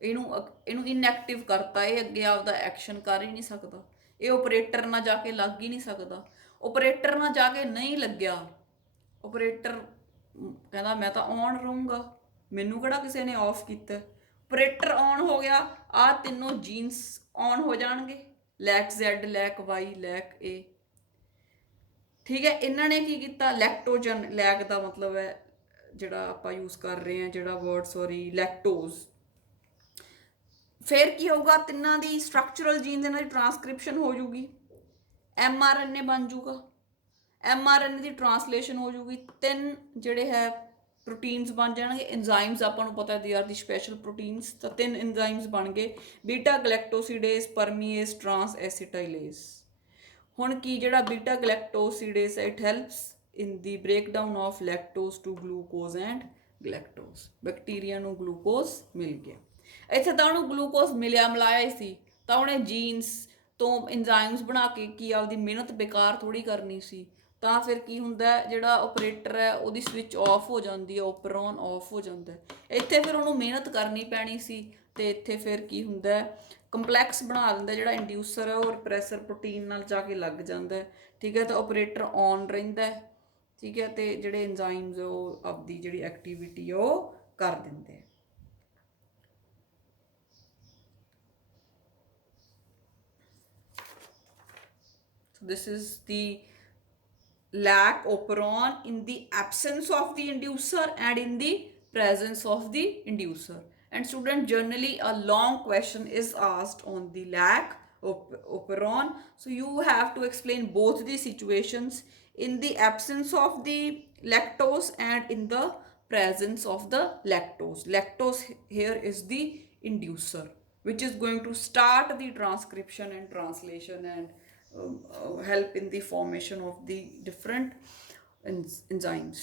ਇਹਨੂੰ ਇਨਐਕਟਿਵ ਕਰਤਾ, ਇਹ ਅੱਗੇ ਆਪਦਾ ਐਕਸ਼ਨ ਕਰ ਹੀ ਨਹੀਂ ਸਕਦਾ, ਇਹ ਓਪਰੇਟਰ ਨਾਲ ਜਾ ਕੇ ਲੱਗ ਹੀ ਨਹੀਂ ਸਕਦਾ। ਓਪਰੇਟਰ ਨਾਲ ਜਾ ਕੇ ਨਹੀਂ ਲੱਗਿਆ, ਓਪਰੇਟਰ ਕਹਿੰਦਾ ਮੈਂ ਤਾਂ ਔਨ ਰਹੂੰਗਾ, ਮੈਨੂੰ ਕਿਹੜਾ ਕਿਸੇ ਨੇ ਆਫ ਕੀਤਾ। ਓਪਰੇਟਰ ਔਨ ਹੋ ਗਿਆ, ਆਹ ਤਿੰਨੋਂ ਜੀਨਸ ਔਨ ਹੋ ਜਾਣਗੇ, ਲੈਕ ਜ਼ੈਡ, ਲੈਕ ਵਾਈ, ਲੈਕ ਏ। ਠੀਕ ਹੈ, ਇਹਨਾਂ ਨੇ ਕੀ ਕੀਤਾ, ਲੈਕਟੋਜਨ, ਲੈਕ ਦਾ ਮਤਲਬ ਹੈ ਜਿਹੜਾ ਆਪਾਂ ਯੂਜ਼ ਕਰ ਰਹੇ ਹਾਂ ਜਿਹੜਾ ਵਰਡ, ਸੌਰੀ, ਲੈਕਟੋਜ਼। ਫਿਰ ਕੀ ਹੋਊਗਾ, ਤਿੰਨਾਂ ਦੀ ਸਟਰਕਚਰਲ ਜੀਨਸ, ਇਹਨਾਂ ਦੀ ਟ੍ਰਾਂਸਕ੍ਰਿਪਸ਼ਨ ਹੋ ਜੂਗੀ, mRNA ਬਣ ਜੂਗਾ, mRNA ਦੀ ਟ੍ਰਾਂਸਲੇਸ਼ਨ ਹੋ ਜੂਗੀ, ਤਿੰਨ ਜਿਹੜੇ ਹੈ ਪ੍ਰੋਟੀਨਸ ਬਣ ਜਾਣਗੇ। ਐਂਜ਼ਾਈਮਸ ਆਪਾਂ ਨੂੰ ਪਤਾ they R the special proteins, ਤਾਂ ਤਿੰਨ ਐਂਜ਼ਾਈਮਸ ਬਣ ਗਏ, ਬੀਟਾ ਗਲੈਕਟੋਸੀਡੇਜ਼, ਪਰਮੀਏਜ਼, ਟ੍ਰਾਂਸ ਐਸੀਟਾਈਲੇਜ਼। ਹੁਣ ਕੀ, ਜਿਹੜਾ beta galactosidase it helps in the breakdown of lactose to glucose and galactose, bacteria ਨੂੰ ਗਲੂਕੋਜ਼ ਮਿਲ ਗਿਆ। ਇੱਥੇ ਤਾਂ ਉਹਨੂੰ ਗਲੂਕੋਜ਼ ਮਿਲਾਇਆ ਹੀ ਸੀ, ਤਾਂ ਉਹਨੇ ਜੀਨਸ ਤੋਂ ਐਂਜ਼ਾਈਮਸ ਬਣਾ ਕੇ ਕੀ ਆਪਦੀ ਮਿਹਨਤ ਬੇਕਾਰ ਥੋੜੀ ਕਰਨੀ ਸੀ। ਤਾਂ ਫਿਰ ਕੀ ਹੁੰਦਾ, ਜਿਹੜਾ ਓਪਰੇਟਰ ਹੈ ਉਹਦੀ ਸਵਿਚ ਆਫ ਹੋ ਜਾਂਦੀ ਹੈ, ਓਪਰੋਨ ਆਫ ਹੋ ਜਾਂਦਾ। ਇੱਥੇ ਫਿਰ ਉਹਨੂੰ ਮਿਹਨਤ ਕਰਨੀ ਪੈਣੀ ਸੀ, ਤੇ ਇੱਥੇ ਫਿਰ ਕੀ ਹੁੰਦਾ, ਕੰਪਲੈਕਸ ਬਣਾ ਦਿੰਦਾ, ਜਿਹੜਾ ਇੰਡਿਊਸਰ ਹੈ ਉਹ ਰਿਪਰੈਸਰ ਪ੍ਰੋਟੀਨ ਨਾਲ ਜਾ ਕੇ ਲੱਗ ਜਾਂਦਾ। ਠੀਕ ਹੈ, ਤਾਂ ਓਪਰੇਟਰ ਔਨ ਰਹਿੰਦਾ। ਠੀਕ ਹੈ, ਤੇ ਜਿਹੜੇ ਐਂਜ਼ਾਈਮਸ ਉਹ ਆਪਦੀ ਜਿਹੜੀ ਐਕਟੀਵਿਟੀ ਉਹ ਕਰ ਦਿੰਦੇ। So this is the lac operon in the absence of the inducer and in the presence of the inducer. And student, generally a long question is asked on the lac operon, so you have to explain both the situations, in the absence of the lactose and in the presence of the lactose. Lactose here is the inducer which is going to start the transcription and translation and help in the formation of the different enzymes.